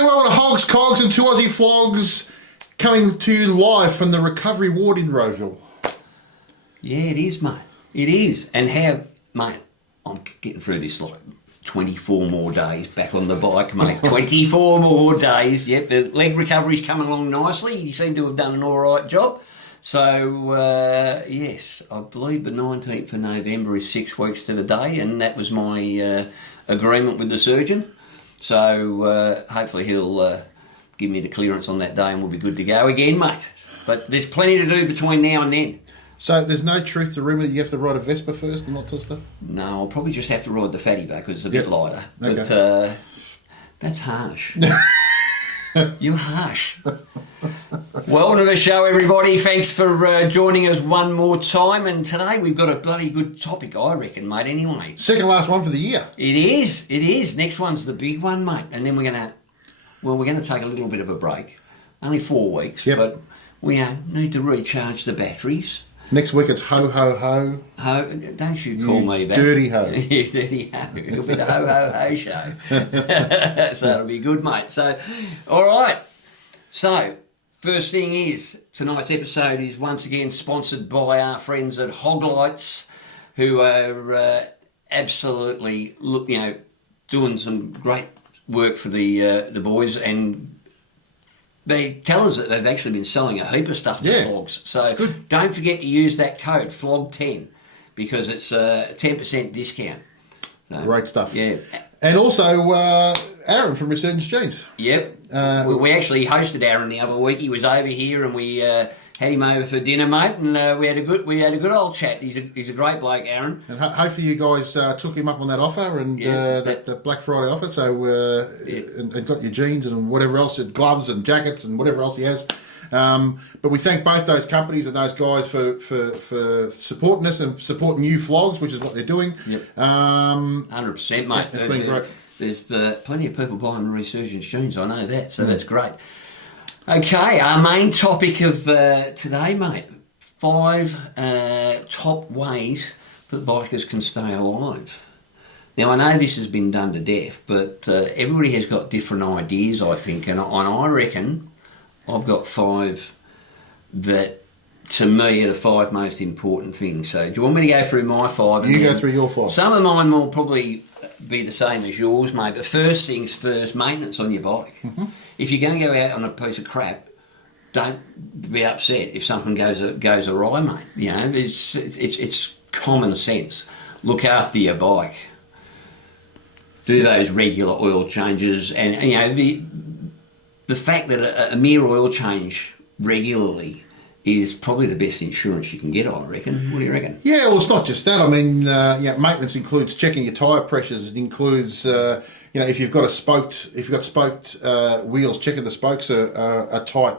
G'day, welcome to Hogs, Cogs and 2 Aussie Flogs, coming to you live from the recovery ward in Roseville. Yeah, it is, mate. It is. And how, mate, I'm getting through this like 24 more days back on the bike, mate. 24 more days. Yep, the leg recovery's coming along nicely. You seem to have done an all right job. So, yes, I believe the 19th of November is 6 weeks to the day, and that was my agreement with the surgeon. So hopefully he'll give me the clearance on that day and we'll be good to go again, mate. But there's plenty to do between now and then. So there's no truth to rumour that you have to ride a Vespa first and that sort of stuff? No, I'll probably just have to ride the fatty back because it's a bit lighter. But Okay. That's harsh. You're harsh. Welcome to the show, everybody. Thanks for joining us one more time. And today we've got a bloody good topic, I reckon, mate, anyway. Second last one for the year. It is. Next one's the big one, mate. And then we're going to take a little bit of a break. Only 4 weeks, but we need to recharge the batteries. Next week it's ho, ho, ho. Ho, don't you call me that. Dirty ho. You dirty ho. It'll be the ho, ho, ho show. So it'll be good, mate. So, all right. So, first thing is, tonight's episode is once again sponsored by our friends at Hoglights, who are absolutely, doing some great work for the boys, and they tell us that they've actually been selling a heap of stuff to Flogs. So don't forget to use that code, FLOG10, because it's a 10% discount. So, Great stuff. Yeah. And also Aaron from Resurgence Jeans. Yep. We actually hosted Aaron the other week. He was over here and we had him over for dinner, mate, and we had a good old chat. He's a great bloke, Aaron. And hopefully you guys took him up on that offer and that Black Friday offer. So and got your jeans and whatever else, gloves and jackets and whatever else he has. But we thank both those companies and those guys for supporting us and supporting you Flogs, which is what they're doing. Yep. 100%, mate. It's been great. There's plenty of people buying Resurgence jeans. I know that, so that's great. Okay, our main topic of today, mate. 5 top ways that bikers can stay alive. Now, I know this has been done to death, but everybody has got different ideas, I think, and I reckon I've got 5 that, to me, are the 5 most important things. So do you want me to go through my 5? You go through your 5. Some of mine will probably be the same as yours, mate, but first things first, maintenance on your bike. Mm-hmm. If you're going to go out on a piece of crap, don't be upset if something goes awry, mate. You know, it's common sense. Look after your bike. Do those regular oil changes, and you know the fact that a mere oil change regularly is probably the best insurance you can get, I reckon. What do you reckon? Yeah, well, it's not just that. I mean, maintenance includes checking your tyre pressures. It includes, if you've got spoked wheels, checking the spokes are tight.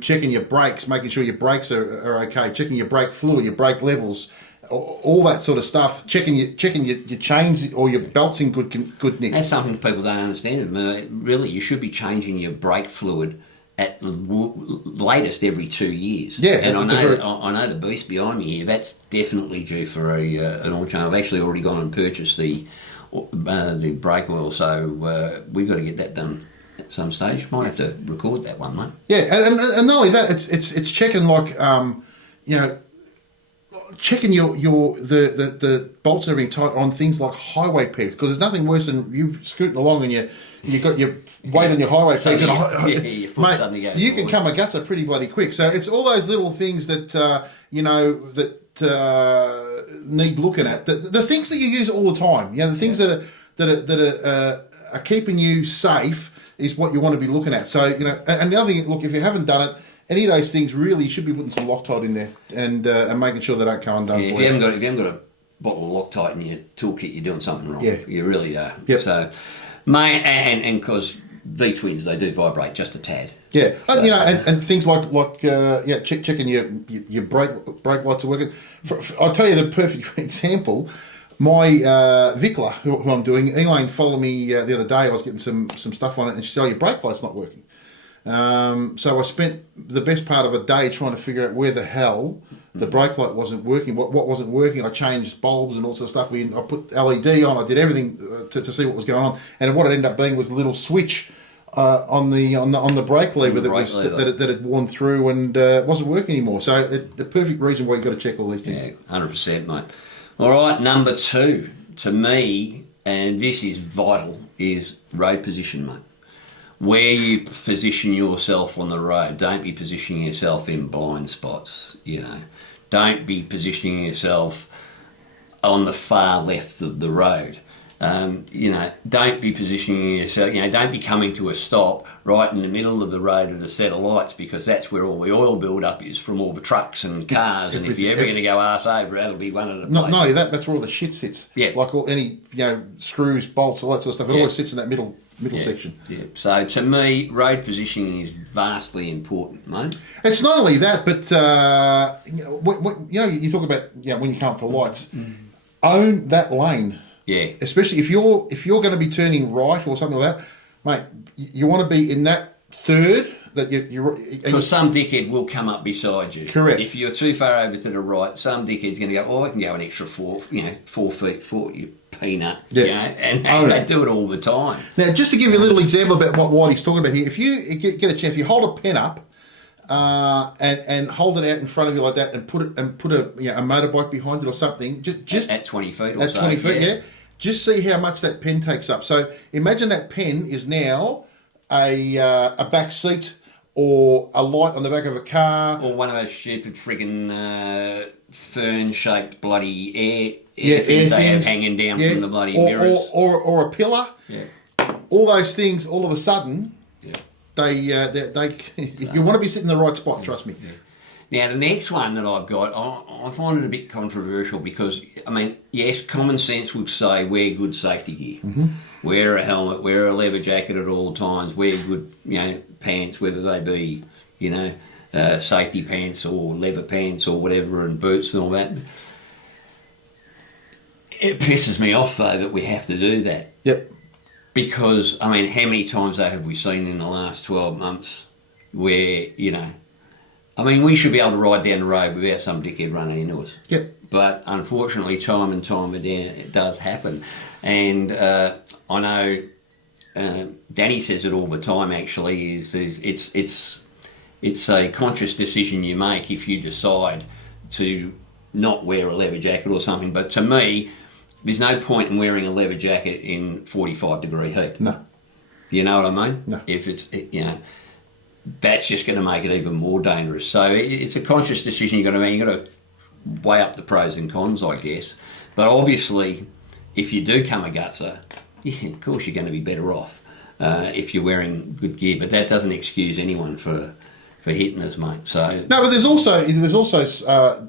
Checking your brakes, making sure your brakes are okay. Checking your brake fluid, your brake levels, all that sort of stuff. Checking your chains or your belts in good nick. That's something people don't understand. Really, you should be changing your brake fluid at the latest every 2 years. Yeah, and I know the beast behind me here. That's definitely due for an oil change. I've actually already gone and purchased the brake oil, so we've got to get that done at some stage. Might have to record that one, mate. Yeah, and not only that, it's checking checking the bolts and everything tight on things like highway pegs, because there's nothing worse than you scooting along and you got your weight on your highway pegs, and your foot suddenly goes you can come a gutter pretty bloody quick. So it's all those little things that need looking at. The things that you use all the time, the things that are keeping you safe is what you want to be looking at. So and the other thing, look, if you haven't done it, any of those things, really, you should be putting some Loctite in there and making sure they don't come undone. Yeah, if you haven't got a bottle of Loctite in your toolkit, you're doing something wrong. Yeah. You really are. Yep. So, mate, and because V-twins, they do vibrate just a tad. Yeah, so, and things like checking your brake lights are working. I'll tell you the perfect example. My Vickler, who I'm doing, Elaine followed me the other day. I was getting some stuff on it, and she said, "Oh, your brake light's not working." So I spent the best part of a day trying to figure out where the hell the brake light wasn't working. What wasn't working? I changed bulbs and all sorts of stuff. I put LED on. I did everything to see what was going on. And what it ended up being was a little switch on the brake lever that had worn through and wasn't working anymore. So the perfect reason why you've got to check all these things. Yeah, 100%, mate. All right, number 2, to me, and this is vital, is road position, mate. Where you position yourself on the road, don't be positioning yourself in blind spots, you know. Don't be positioning yourself on the far left of the road. You know, don't be positioning yourself, you know, don't be coming to a stop right in the middle of the road with a set of lights, because that's where all the oil build-up is from all the trucks and cars, and if you're ever going to go arse over, that'll be one of the places. Not only that's where all the shit sits. Yeah. Like any, screws, bolts, all that sort of stuff. It always sits in that middle section. Yeah. So to me, road positioning is vastly important, mate. It's not only that, but you talk about when you come up to lights, own that lane. Yeah. Especially if you're going to be turning right or something like that, mate. You want to be in that third that you're. Because some dickhead will come up beside you. Correct. If you're too far over to the right, some dickhead's going to go, I can go an extra 4 feet forward, you peanut. Yeah. And they do it all the time. Now, just to give you a little example about what Whitey's talking about here, if you get a chance, if you hold a pen up and hold it out in front of you like that, and put a motorbike behind it or something, just at 20 feet or at so. 20 feet, yeah. Just see how much that pen takes up. So imagine that pen is now a back seat or a light on the back of a car. Or one of those stupid friggin' fern-shaped bloody air things they have hanging down from the bloody mirrors. Or a pillar. Yeah. All those things, all of a sudden, they you want to be sitting in the right spot, trust me. Yeah. Now, the next one that I've got, I find it a bit controversial because, I mean, yes, common sense would say wear good safety gear. Mm-hmm. Wear a helmet, wear a leather jacket at all times, wear good, pants, whether they be, safety pants or leather pants or whatever, and boots and all that. It pisses me off, though, that we have to do that. Yep. Because, I mean, how many times, though, have we seen in the last 12 months where, we should be able to ride down the road without some dickhead running into us. Yep. But unfortunately, time and time again, it does happen. And I know Danny says it all the time. Actually, is it's a conscious decision you make if you decide to not wear a leather jacket or something. But to me, there's no point in wearing a leather jacket in 45-degree heat. No. You know what I mean? No. If it's that's just going to make it even more dangerous. So it's a conscious decision you've got to make. You've got to weigh up the pros and cons, I guess. But obviously, if you do come a gutser, of course you're going to be better off if you're wearing good gear. But that doesn't excuse anyone for hitting us, mate. So no, but there's also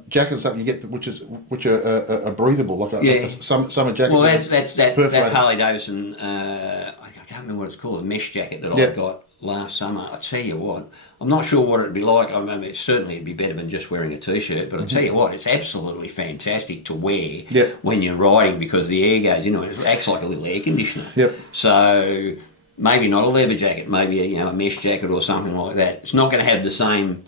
jackets that you get which are breathable, like a summer jacket. Well, that's that Harley Davidson. I can't remember what it's called, a mesh jacket that I got last summer. I tell you what, I'm not sure what it'd be like. I mean, certainly it'd be better than just wearing a t-shirt. But I tell you what, it's absolutely fantastic to wear when you're riding, because the air goes, it acts like a little air conditioner. Yep. So maybe not a leather jacket, maybe a mesh jacket or something like that. It's not going to have the same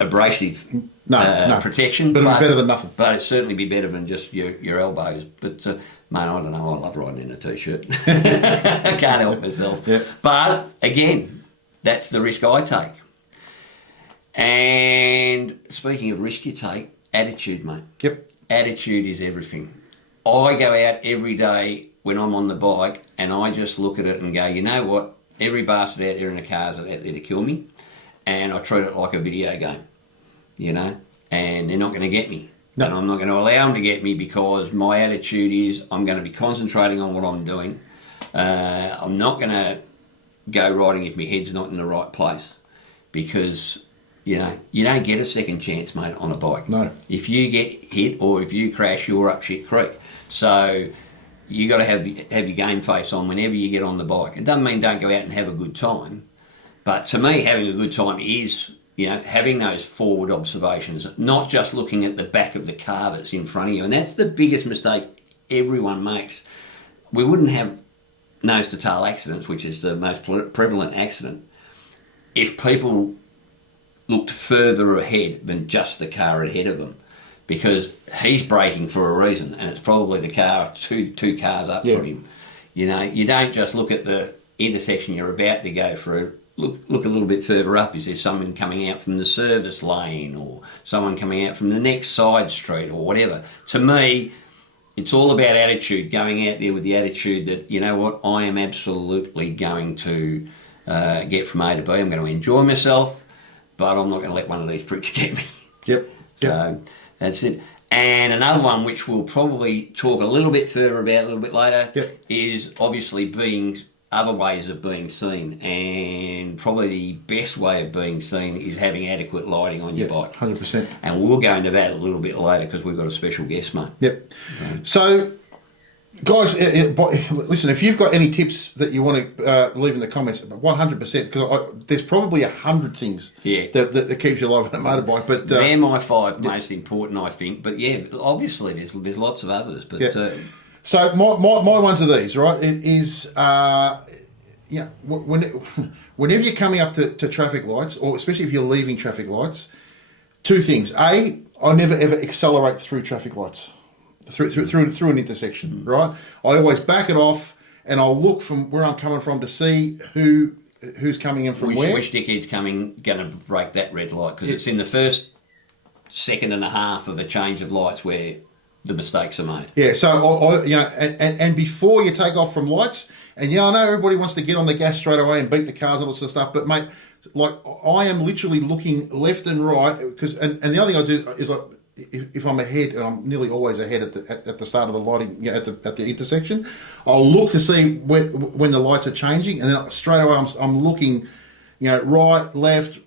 abrasive protection, but it'll be better than nothing. But it'd certainly be better than just your elbows. But mate, I don't know. I love riding in a t-shirt. I can't help myself. Yeah. But again, that's the risk I take. And speaking of risk you take, attitude, mate. Yep. Attitude is everything. I go out every day when I'm on the bike and I just look at it and go, you know what? Every bastard out there in the cars are out there to kill me, and I treat it like a video game, and they're not going to get me. No. And I'm not going to allow them to get me, because my attitude is I'm going to be concentrating on what I'm doing. I'm not going to go riding if my head's not in the right place, because, you don't get a second chance, mate, on a bike. No. If you get hit or if you crash, you're up shit creek. So you got to have your game face on whenever you get on the bike. It doesn't mean don't go out and have a good time, but to me, having a good time is having those forward observations, not just looking at the back of the car that's in front of you. And that's the biggest mistake everyone makes. We wouldn't have nose-to-tail accidents, which is the most prevalent accident, if people looked further ahead than just the car ahead of them. Because he's braking for a reason, and it's probably the car two cars up from him. You know, you don't just look at the intersection you're about to go through. Look a little bit further up. Is there someone coming out from the service lane or someone coming out from the next side street or whatever? To me, it's all about attitude, going out there with the attitude that, you know what, I am absolutely going to get from A to B. I'm going to enjoy myself, but I'm not going to let one of these pricks get me. Yep. So that's it. And another one, which we'll probably talk a little bit further about a little bit later, is obviously being other ways of being seen. And probably the best way of being seen is having adequate lighting on your bike. 100%. And we'll go into that a little bit later because we've got a special guest, mate. Yep. So, guys, listen, if you've got any tips that you want to leave in the comments, 100%, because there's probably 100 things that keeps you alive on a motorbike. But they're my 5 most important, I think. But yeah, obviously there's lots of others. But so my ones are these, right? It is whenever you're coming up to traffic lights, or especially if you're leaving traffic lights, 2 things. A, I never ever accelerate through traffic lights. Through an intersection, right? I always back it off, and I'll look from where I'm coming from to see who's coming in from where. Which dickhead's going to break that red light, because it's in the first second and a half of a change of lights where the mistakes are made. Yeah, so and before you take off from lights, and I know everybody wants to get on the gas straight away and beat the cars and all sorts of stuff, but mate, like I am literally looking left and right, because and the other thing I do is like, if I'm ahead, and I'm nearly always ahead at the start of the lighting, at the intersection, I'll look to see when the lights are changing, and then straight away I'm looking, right, left.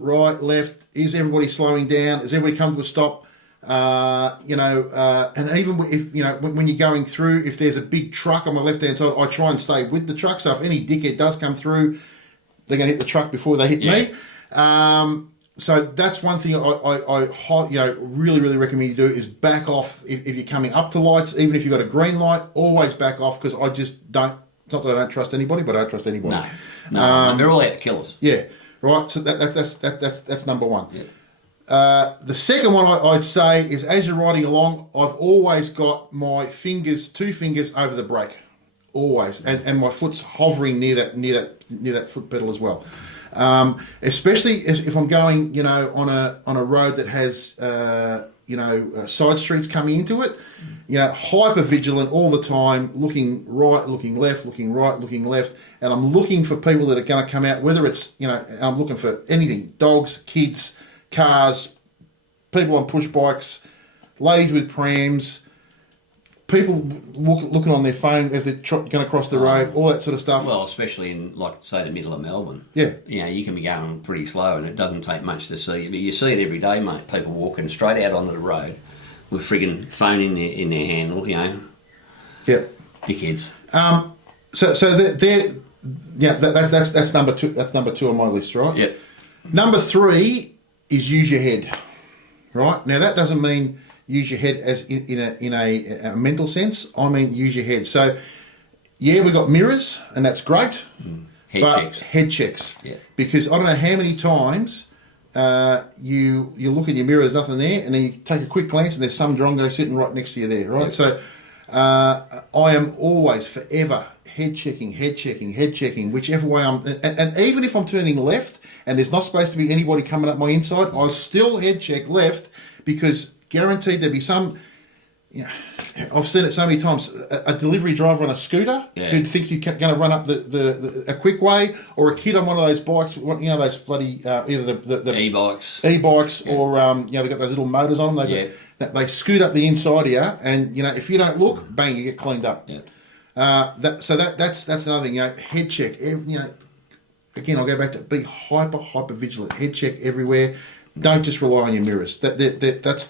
Is everybody slowing down? Is everybody come to a stop? And even if when you're going through, if there's a big truck on my left hand side, I try and stay with the truck. So if any dickhead does come through, they're going to hit the truck before they hit me. So that's one thing I really recommend you do, is back off if you're coming up to lights. Even if you've got a green light, always back off, because I just don't. Not that I don't trust anybody, but I don't trust anybody. No, they're all out to kill us. Yeah, right. So that's number one. Yeah. The second one I'd say is, as you're riding along, I've always got my 2 fingers over the brake, always, and my foot's hovering near that foot pedal as well. Especially if I'm going, on a road that has, side streets coming into it, hyper vigilant all the time, looking right, looking left, looking right, looking left, and I'm looking for people that are going to come out, whether it's, I'm looking for anything, dogs, kids, cars, people on push bikes, ladies with prams, people looking on their phone as they're going to cross the road, all that sort of stuff. Well, especially in, say, the middle of Melbourne. Yeah. You can be going pretty slow, and it doesn't take much to see. But you see it every day, mate. People walking straight out onto the road with friggin' phone in their handle, Yeah. Dickheads. So that's number 2. That's number 2 on my list, right? Yeah. Number 3 is use your head. Right? Now that doesn't mean use your head as in a mental sense. I mean use your head. So we've got mirrors, and that's great. Head checks. Yeah. Because I don't know how many times you look at your mirror, there's nothing there, and then you take a quick glance and there's some drongo sitting right next to you there, right? Yeah. So I am always, forever, head checking, whichever way and even if I'm turning left and there's not supposed to be anybody coming up my inside, I'll still head check left, because guaranteed there'll be some, I've seen it so many times, a delivery driver on a scooter who thinks he's going to run up a quick way, or a kid on one of those bikes, those bloody, either the e-bikes, or, they've got those little motors on them. They scoot up the inside here, and, if you don't look, bang, you get cleaned up. Yeah. That's another thing, head check. Again, I'll go back to be hyper vigilant. Head check everywhere. Don't just rely on your mirrors. That's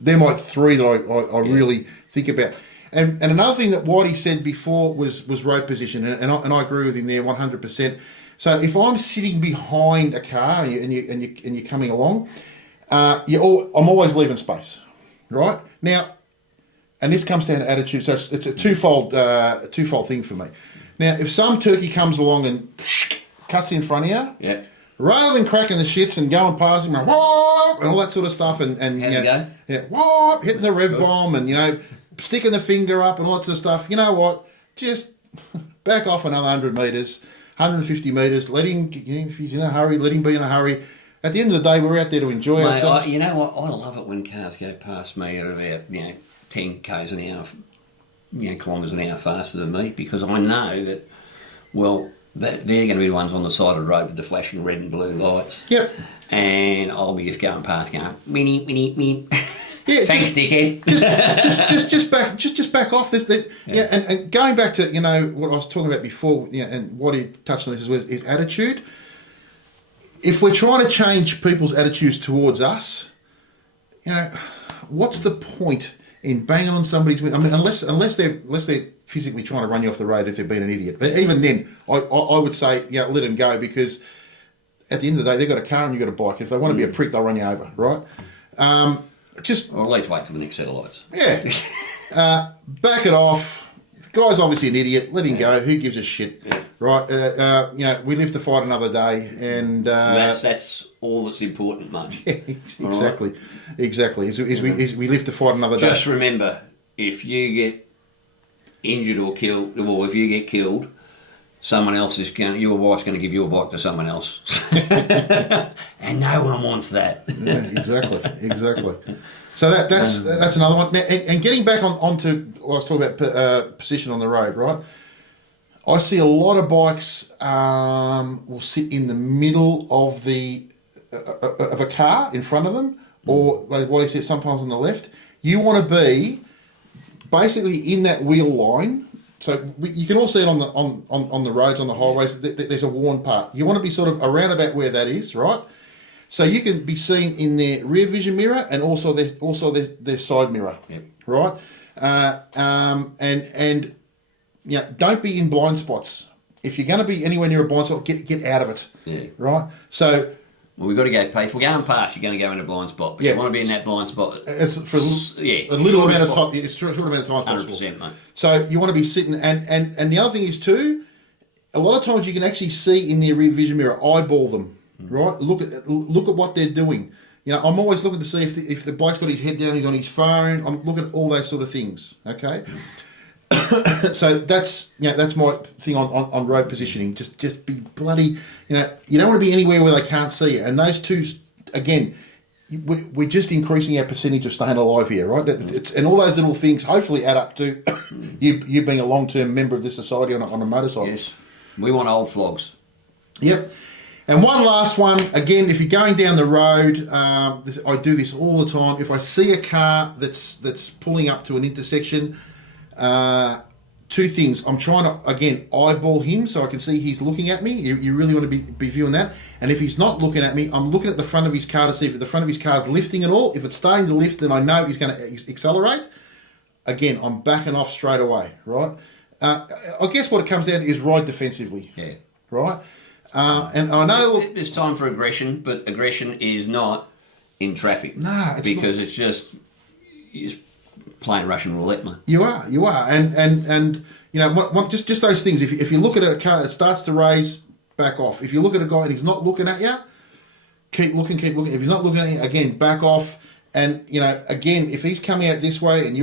they're my 3 that I really think about. And another thing that Whitey said before was road position, and I agree with him there 100%. So if I'm sitting behind a car and you're coming along, I'm always leaving space, right? Now, and this comes down to attitude. So it's a twofold thing for me. Now, if some turkey comes along and cuts in front of you, rather than cracking the shits and going past him and all that sort of stuff, and hitting the rev bomb and sticking the finger up and all that sort of stuff, you know what? just back off another 100 metres, 150 metres. Let him, if he's in a hurry, let him be in a hurry. At the end of the day, we're out there to enjoy ourselves. You know what? I love it when cars go past me at about 10 k's an hour, kilometres an hour faster than me, because I know that they're going to be the ones on the side of the road with the flashing red and blue lights. Yep. And I'll be just going past, going minnie. Yeah, thanks, dickhead. Just back off. And going back to what I was talking about before, and what he touched on this as well, is attitude. If we're trying to change people's attitudes towards us, what's the point in banging on somebody's window? I mean, unless they're physically trying to run you off the road if they've been an idiot. But even then, I would say, let them go, because at the end of the day, they've got a car and you've got a bike. If they want to be a prick, they'll run you over, right? Or at least wait till the next set of lights. Yeah. Back it off. The guy's obviously an idiot. Let him go. Who gives a shit? Yeah. Right? We live to fight another day, and that's all that's important, much. Yeah, exactly. Right. Exactly. We live to fight another day. Just remember, if you get injured or killed, or if you get killed, your wife's going to give your bike to someone else, and no one wants that. Yeah, exactly. So that's another one. Now, and getting back onto what I was talking about, position on the road, right? I see a lot of bikes will sit in the middle of a car in front of them, or what you said, sometimes on the left. You want to be basically in that wheel line. So you can all see it on the roads, on the highways. There's a worn part. You want to be sort of around about where that is, right? So you can be seen in their rear vision mirror and also their side mirror, right? And don't be in blind spots. If you're going to be anywhere near a blind spot, get out of it, right? So. Well, we've got to go past. If we're going past, you're going to go in a blind spot. But you want to be in that blind spot. It's for a little amount of time. It's short amount of time possible. 100%, mate. So you want to be sitting, and the other thing is too, a lot of times you can actually see in their rear vision mirror, eyeball them, right? Look at what they're doing. I'm always looking to see if the bloke's got his head down, he's on his phone. I'm looking at all those sort of things. Okay. So that's my thing on road positioning. Just be bloody. You don't want to be anywhere where they can't see you. And those two, again, we're just increasing our percentage of staying alive here, right? And all those little things hopefully add up to you being a long-term member of this society on a motorcycle. Yes, we want old flogs. Yep. And one last one, again, if you're going down the road, I do this all the time. If I see a car that's pulling up to an intersection. Two things. I'm trying to, again, eyeball him so I can see he's looking at me. You really want to be viewing that. And if he's not looking at me, I'm looking at the front of his car to see if the front of his car is lifting at all. If it's starting to lift, then I know he's going to accelerate. Again, I'm backing off straight away, right? I guess what it comes down to is ride defensively. Yeah. Right? And I know... There's time for aggression, but aggression is not in traffic. No, it's because not. It's just playing Russian roulette, mate. You are, and just those things. If you look at a car that starts to raise, back off. If you look at a guy and he's not looking at you, keep looking. If he's not looking at you, again, back off. And again, if he's coming out this way and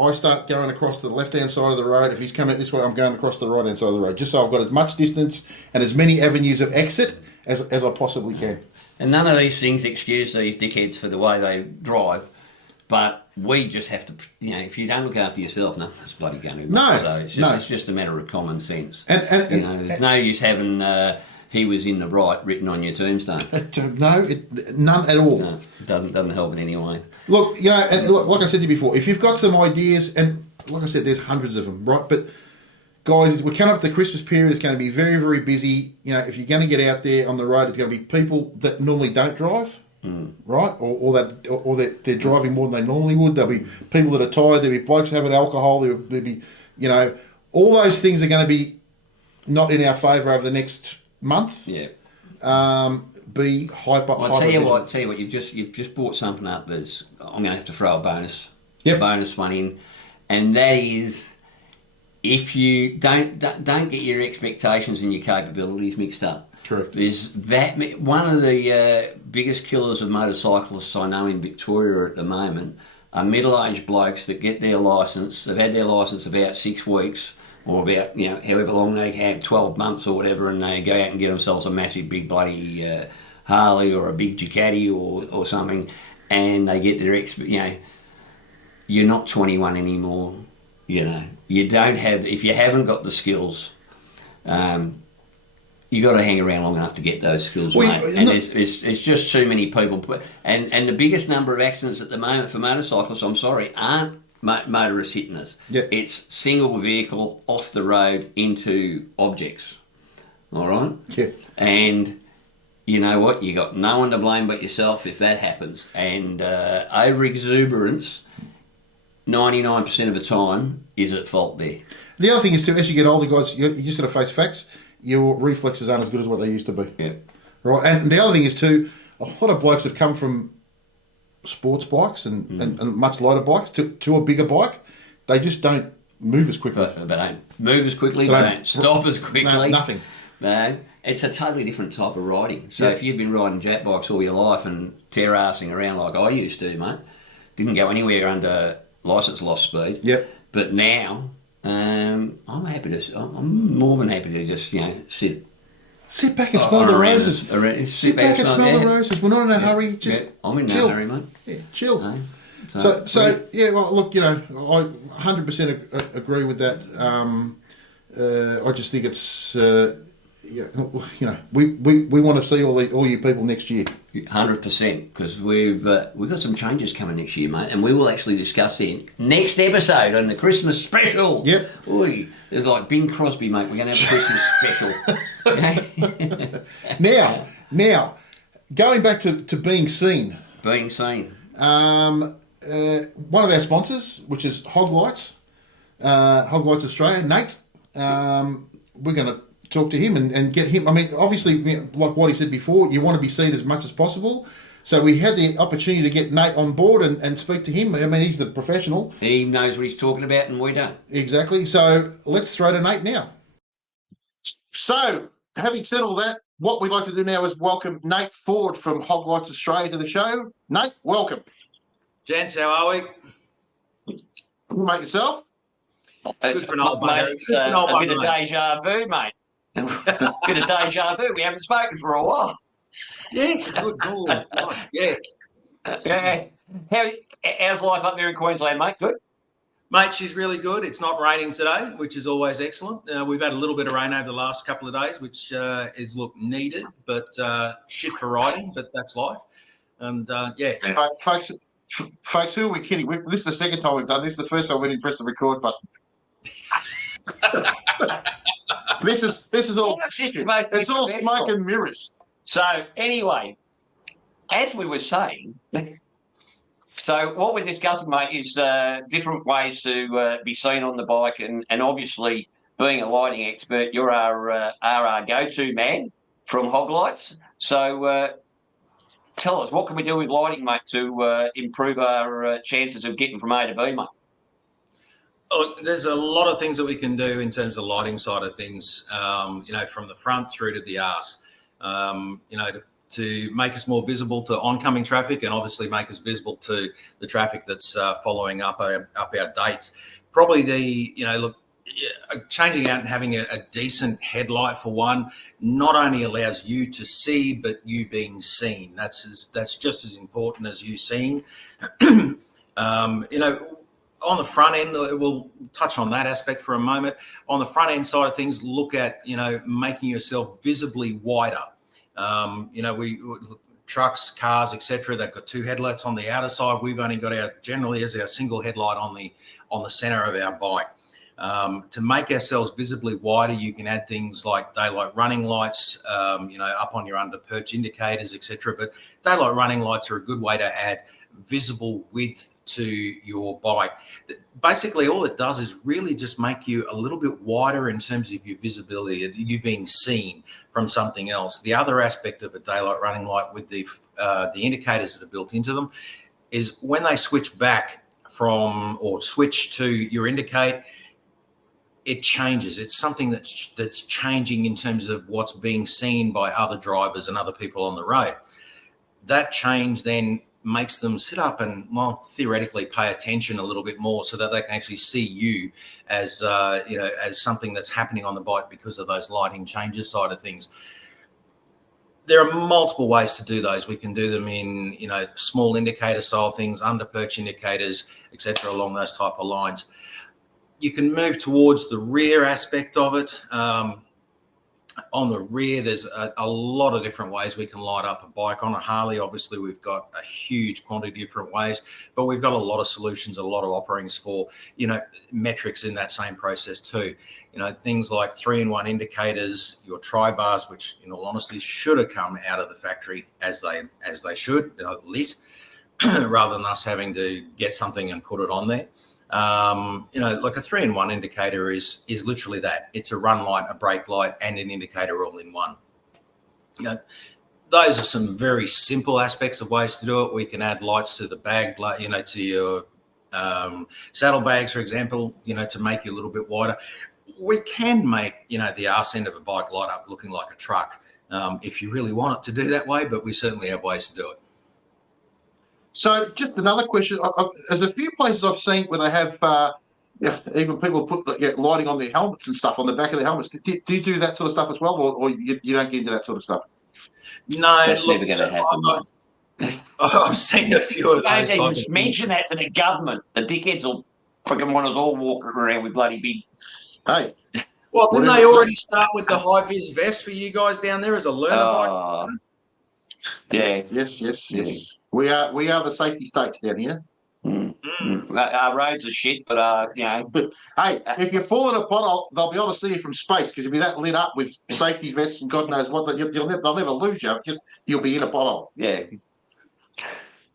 I start going across the left-hand side of the road. If he's coming out this way, I'm going across the right-hand side of the road, just so I've got as much distance and as many avenues of exit as I possibly can. And none of these things excuse these dickheads for the way they drive. But we just have to, if you don't look after yourself, no, it's bloody going to be. No, so it's just a matter of common sense. And there's no use having "he was in the right" written on your tombstone. No, none at all. No, it doesn't help in any way. Look, and like I said to you before, if you've got some ideas, and like I said, there's hundreds of them, right? But guys, we're coming up to the Christmas period. It's going to be very, very busy. If you're going to get out there on the road, it's going to be people that normally don't drive. Right, or they're driving more than they normally would. There'll be people that are tired. There'll be blokes having alcohol. There'll be, all those things are going to be not in our favour over the next month. Yeah. Be hyper. I'll tell you what. You've just brought something up. I'm going to have to throw a bonus one in, and that is if you don't get your expectations and your capabilities mixed up. Correct. There's one of the biggest killers of motorcyclists I know in Victoria at the moment are middle-aged blokes that get their licence. They've had their licence about 6 weeks, or about, however long they have, 12 months or whatever, and they go out and get themselves a massive big bloody Harley or a big Ducati or something, and they get their you're not 21 anymore. You don't have, if you haven't got the skills, you got to hang around long enough to get those skills, mate. And it's just too many people. And the biggest number of accidents at the moment for motorcyclists, I'm sorry, aren't motorists hitting us. Yeah. It's single vehicle off the road into objects. All right? Yeah. And you know what? You got no one to blame but yourself if that happens. And over exuberance, 99% of the time, is at fault there. The other thing is, too, as you get older, guys, you just got to face facts. Your reflexes aren't as good as what they used to be. Yeah. Right? And the other thing is, too, a lot of blokes have come from sports bikes and much lighter bikes to a bigger bike. They just don't move as quickly. They don't move as quickly. They don't stop as quickly. No, nothing. No, it's a totally different type of riding. So if you've been riding jet bikes all your life and terrassing around like I used to, mate, didn't go anywhere under licence loss speed. Yep. But now, I'm more than happy to just sit back and smell the roses. Sit back and smell the roses. We're not in a hurry. Just I'm in chill. no hurry, mate. Yeah, chill. No. So well, look, I 100% agree with that. I just think it's, we want to see all you people next year. 100%, because we've got some changes coming next year, mate, and we will actually discuss it next episode on the Christmas special. Yep. Oi, there's like Bing Crosby, mate. We're going to have a Christmas special. Now, going back to being seen. Being seen. One of our sponsors, which is Hoglights Australia, Nate. We're going to talk to him and get him. I mean, obviously, like what he said before, you want to be seen as much as possible. So we had the opportunity to get Nate on board and speak to him. I mean, he's the professional. He knows what he's talking about and we don't. Exactly. So let's throw to Nate now. So, having said all that, what we'd like to do now is welcome Nate Ford from Hoglights Australia to the show. Nate, welcome. Gents, how are we? Mate, yourself? Good for an old mate. It's a bit of deja vu, mate. Bit of deja vu. We haven't spoken for a while. Yes, good call. Yeah. Yeah. How's life up there in Queensland, mate? Good? Mate, she's really good. It's not raining today, which is always excellent. We've had a little bit of rain over the last couple of days, which is needed, but shit for riding, but that's life. And Folks, who are we kidding? This is the second time we've done this. The first time we didn't press the record button. This is all. It's all smoke and mirrors. So anyway, as we were saying, so what we're discussing, mate, is different ways to be seen on the bike, and obviously being a lighting expert, you're our go-to man from Hoglights. So tell us, what can we do with lighting, mate, to improve our chances of getting from A to B, mate? Oh, there's a lot of things that we can do in terms of lighting side of things, from the front through to the arse, to make us more visible to oncoming traffic and obviously make us visible to the traffic that's following up our dates. Probably changing out and having a decent headlight for one, not only allows you to see, but you being seen. That's just as important as you seeing. On the front end, we'll touch on that aspect for a moment. On the front end side of things, look at, making yourself visibly wider. We trucks, cars, etc. They've got two headlights on the outer side. We've only got our single headlight on the center of our bike. To make ourselves visibly wider, you can add things like daylight running lights, up on your under perch indicators, etc. But daylight running lights are a good way to add visible width to your bike. Basically, all it does is really just make you a little bit wider in terms of your visibility, you being seen from something else. The other aspect of a daylight running light with the indicators that are built into them is when they switch back switch to your indicate, it changes. It's something that's changing in terms of what's being seen by other drivers and other people on the road. That change then makes them sit up and, well, theoretically pay attention a little bit more so that they can actually see you as, as something that's happening on the bike because of those lighting changes side of things. There are multiple ways to do those. We can do them in, small indicator style things, under perch indicators, etc., along those type of lines. You can move towards the rear aspect of it. On the rear, there's a lot of different ways we can light up a bike. On a Harley, obviously, we've got a huge quantity of different ways, but we've got a lot of solutions, a lot of offerings for, metrics in that same process too. Things like 3-in-1 indicators, your tri-bars, which in all honesty should have come out of the factory as they should, lit, rather than us having to get something and put it on there. Like a 3-in-1 indicator is literally that. It's a run light, a brake light, and an indicator all in one. Those are some very simple aspects of ways to do it. We can add lights to the bag, to your saddlebags, for example, to make you a little bit wider. We can make, the arse end of a bike light up looking like a truck if you really want it to do that way, but we certainly have ways to do it. So just another question. There's a few places I've seen where they have even people put lighting on their helmets and stuff on the back of their helmets. Do you do that sort of stuff as well, or you don't get into that sort of stuff? No, that's never going to happen. I've seen a few of those. Don't even mention that to the government. The dickheads will freaking want us all walking around with bloody big. Hey. Well, didn't they already start with the high-vis vest for you guys down there as a learner bike? Yeah. Yes. We are the safety states down here. Our roads are shit, but But hey, if you fall in a pothole, they'll be able to see you from space because you'll be that lit up with safety vests and God knows what. They'll never lose you. Just you'll be in a pothole. Yeah.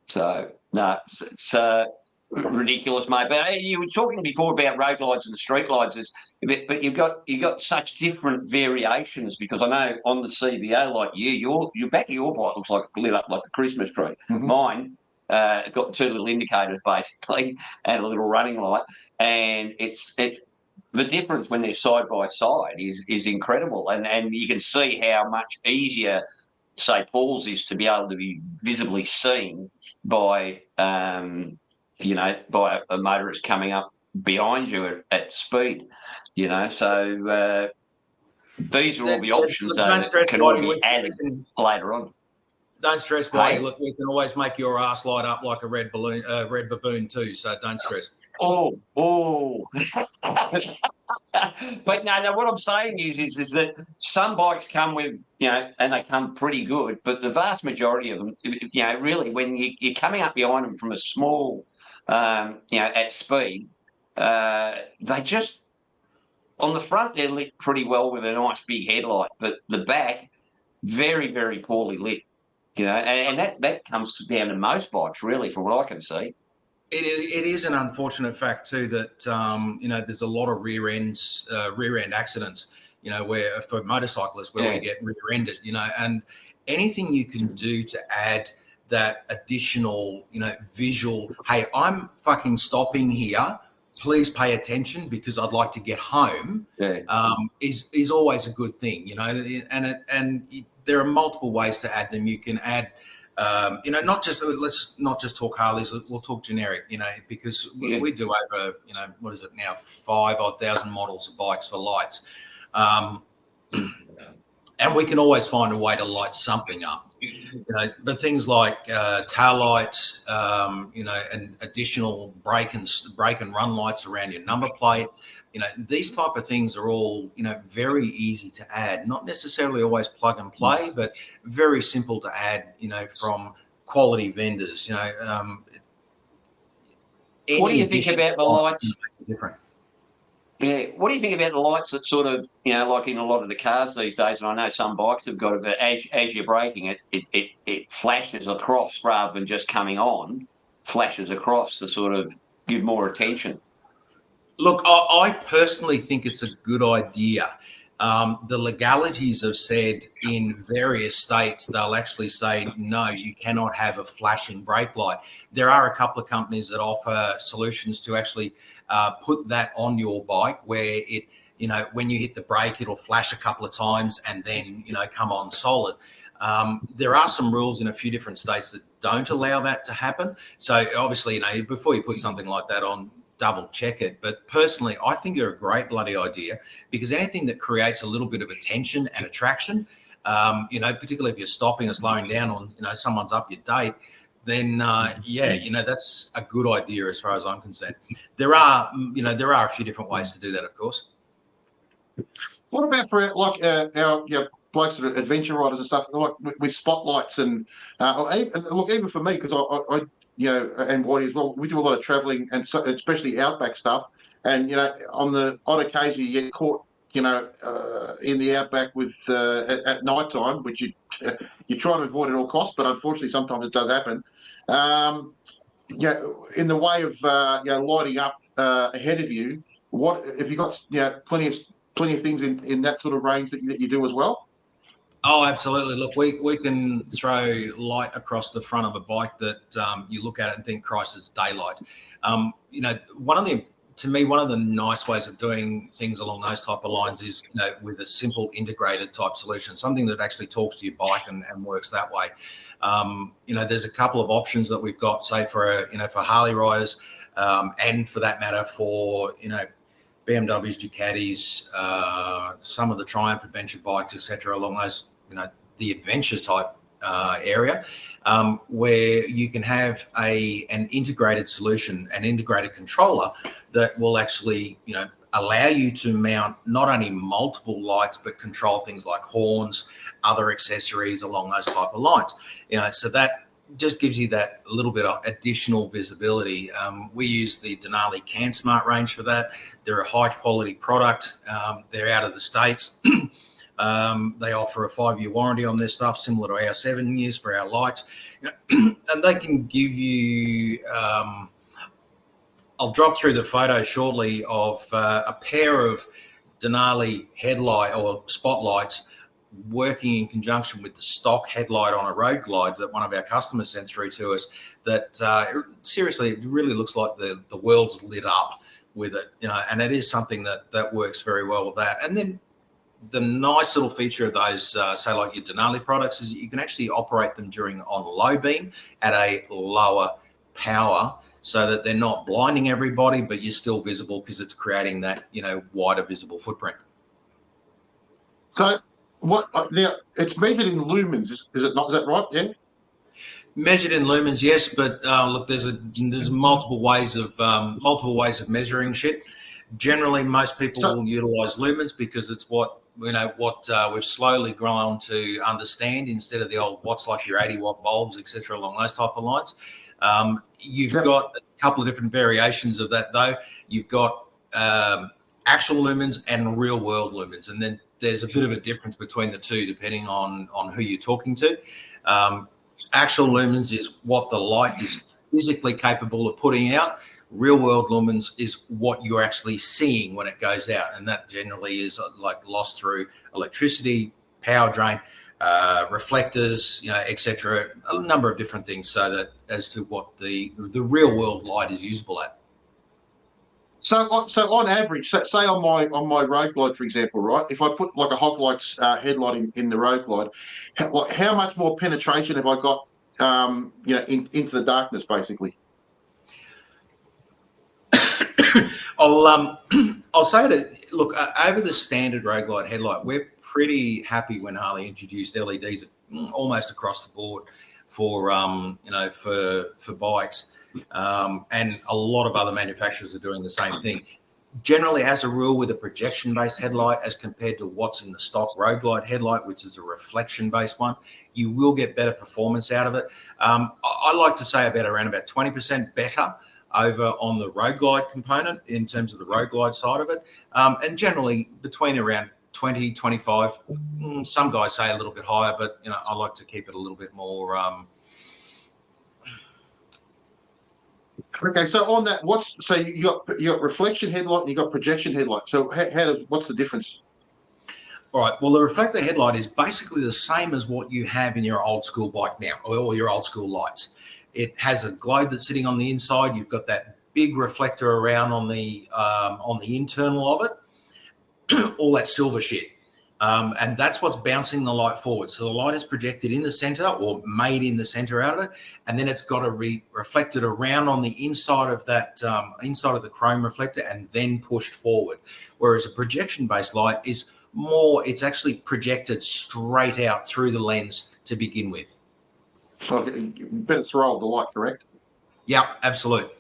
So no, it's ridiculous, mate. But you were talking before about road lights and street lights, but you've got such different variations because I know on the CBO, like your back of your bike looks like lit up like a Christmas tree. Mm-hmm. Mine got two little indicators basically and a little running light, and it's the difference when they're side by side is incredible, and you can see how much easier, say, Paul's is to be able to be visibly seen by by a motorist coming up behind you at speed, So these are all the options that can all be added later on. Don't stress, Whitey. Look, we can always make your ass light up like a red baboon too. So don't stress. Oh. But no, what I'm saying is that some bikes come with, and they come pretty good, but the vast majority of them, really, when you're coming up behind them from a small, at speed, they just, on the front, they're lit pretty well with a nice big headlight, but the back, very, very poorly lit, and that comes down to most bikes, really, from what I can see. It is an unfortunate fact too that there's a lot of rear end accidents, where for motorcyclists where we get rear-ended, and anything you can do to add that additional, visual, hey, I'm fucking stopping here, please pay attention because I'd like to get home, is always a good thing, and there are multiple ways to add them. You can add. Let's not just talk Harleys. We'll talk generic, because we do over, what is it now, 5,000 models of bikes for lights, and we can always find a way to light something up. But things like tail lights, and additional brake and run lights around your number plate. These type of things are all, very easy to add, not necessarily always plug and play, but very simple to add, from quality vendors, what do you think about the lights? Different. Yeah. What do you think about the lights that sort of, like in a lot of the cars these days, and I know some bikes have got it, but as you're braking, it flashes across rather than just coming on, flashes across to sort of give more attention. Look, I personally think it's a good idea. The legalities have said in various states, they'll actually say, no, you cannot have a flashing brake light. There are a couple of companies that offer solutions to actually put that on your bike where it, when you hit the brake, it'll flash a couple of times and then, come on solid. There are some rules in a few different states that don't allow that to happen. So obviously, before you put something like that on, double check it. But personally, I think they're a great bloody idea, because anything that creates a little bit of attention and attraction, particularly if you're stopping or slowing down on, someone's up your date, then that's a good idea as far as I'm concerned. There are a few different ways to do that, of course. What about for our blokes that are adventure riders and stuff, like with spotlights and even for me, because I and Whitey as well, we do a lot of travelling, and so, especially outback stuff. And on the odd occasion you get caught, in the outback with at night time, which you try to avoid at all costs, but unfortunately sometimes it does happen. In the way of lighting up ahead of you, what have you got? Plenty of things in that sort of range that you do as well. Oh, absolutely. Look, we can throw light across the front of a bike that you look at it and think, Christ, it's daylight. One of the nice ways of doing things along those type of lines is, with a simple integrated type solution, something that actually talks to your bike and works that way. There's a couple of options that we've got, say for Harley riders, and for that matter for BMWs, Ducatis, some of the Triumph adventure bikes, etc., along those, the adventure type area, where you can have an integrated solution, an integrated controller that will actually, allow you to mount not only multiple lights, but control things like horns, other accessories along those type of lines. So that just gives you that little bit of additional visibility. We use the Denali CanSmart range for that. They're a high quality product. They're out of the States. They offer a 5-year warranty on their stuff, similar to our 7 years for our lights. And they can give you, I'll drop through the photo shortly of a pair of Denali headlight or spotlights working in conjunction with the stock headlight on a road glide that one of our customers sent through to us, that seriously, it really looks like the world's lit up with it, and it is something that works very well with that. And then the nice little feature of those, say like your Denali products, is that you can actually operate them on low beam at a lower power, so that they're not blinding everybody, but you're still visible because it's creating that, wider visible footprint. So it's measured in lumens, is it not? Is that right? Yeah. Measured in lumens, yes, but look, there's multiple ways of measuring shit. Generally, most people will utilize lumens because it's what we've slowly grown to understand, instead of the old what's like your 80-watt bulbs, etc., along those type of lines. You've got a couple of different variations of that, though. You've got actual lumens and real world lumens, and then there's a bit of a difference between the two depending on who you're talking to. Actual lumens is what the light is physically capable of putting out. Real world lumens is what you're actually seeing when it goes out, and that generally is like lost through electricity, power drain, reflectors, etc., a number of different things, so that as to what the real world light is usable at. So on average, say on my road glide, for example, right? If I put like a Hoglights headlight in the road glide, how much more penetration have I got, into the darkness, basically? I'll say that, look, over the standard road glide headlight, we're pretty happy when Harley introduced LEDs almost across the board for bikes, and a lot of other manufacturers are doing the same thing. Generally, as a rule, with a projection-based headlight as compared to what's in the stock road glide headlight, which is a reflection-based one, you will get better performance out of it. I like to say around 20% better over on the road glide component in terms of the road glide side of it, and generally between around 20, 25. Some guys say a little bit higher, but I like to keep it a little bit more. Okay, so on that, you got reflection headlight and you got projection headlight. So what's the difference? All right. Well, the reflector headlight is basically the same as what you have in your old school bike now, or your old school lights. It has a globe that's sitting on the inside. You've got that big reflector around on the internal of it, all that silver shit. And that's what's bouncing the light forward. So the light is projected in the center or made in the center out of it, and then it's got to be reflected around on the inside of that inside of the chrome reflector and then pushed forward. Whereas a projection-based light is more, it's actually projected straight out through the lens to begin with. So better throw of the light, correct? Yeah, absolutely.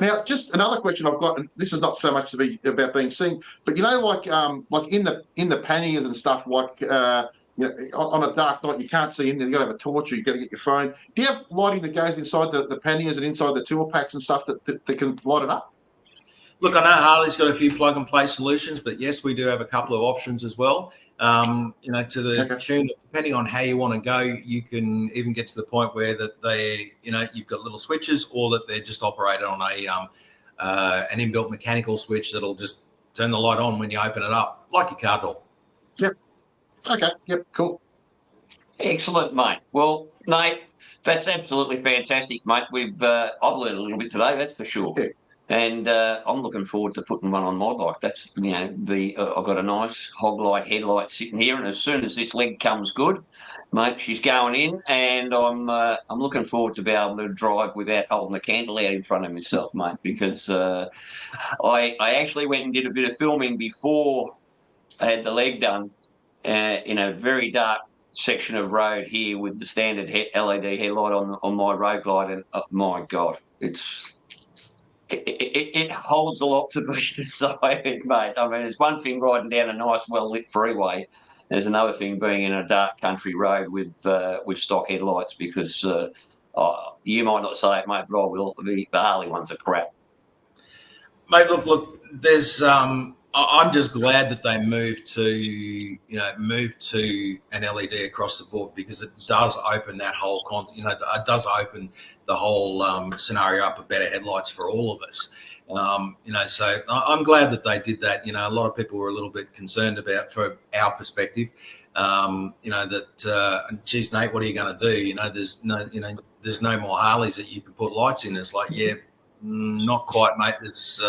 Now, just another question I've got, and this is not so much to be about being seen, but like in the panniers and stuff, on a dark night you can't see in there. You got to have a torch, or you got to get your phone. Do you have lighting that goes inside the panniers and inside the tool packs and stuff that can light it up? Look, I know Harley's got a few plug and play solutions, but yes, we do have a couple of options as well. To the tune, depending on how you want to go, you can even get to the point where that you've got little switches, or that they're just operated on an inbuilt mechanical switch that'll just turn the light on when you open it up, like your car door. Yep. Okay. Yep. Cool. Excellent, mate. Well, Nate, that's absolutely fantastic, mate. I've learned a little bit today, that's for sure. Yeah. And I'm looking forward to putting one on my bike. That's I've got a nice Hoglight headlight sitting here, and as soon as this leg comes good, mate, she's going in, and I'm looking forward to be able to drive without holding the candle out in front of myself, mate. Because I actually went and did a bit of filming before I had the leg done in a very dark section of road here with the standard LED headlight on my road glide, and my God, it holds a lot to be decided, mate. I mean, it's one thing riding down a nice, well-lit freeway. There's another thing being in a dark country road with stock headlights, because you might not say it, mate, but I will. The Harley ones are crap. Mate, look. There's I'm just glad that they moved to an LED across the board, because it does open that whole it does open the whole scenario up of better headlights for all of us. So I'm glad that they did that. A lot of people were a little bit concerned about, from our perspective, geez, Nate, what are you going to do? There's no more Harleys that you can put lights in. It's like, yeah. Not quite, mate. There's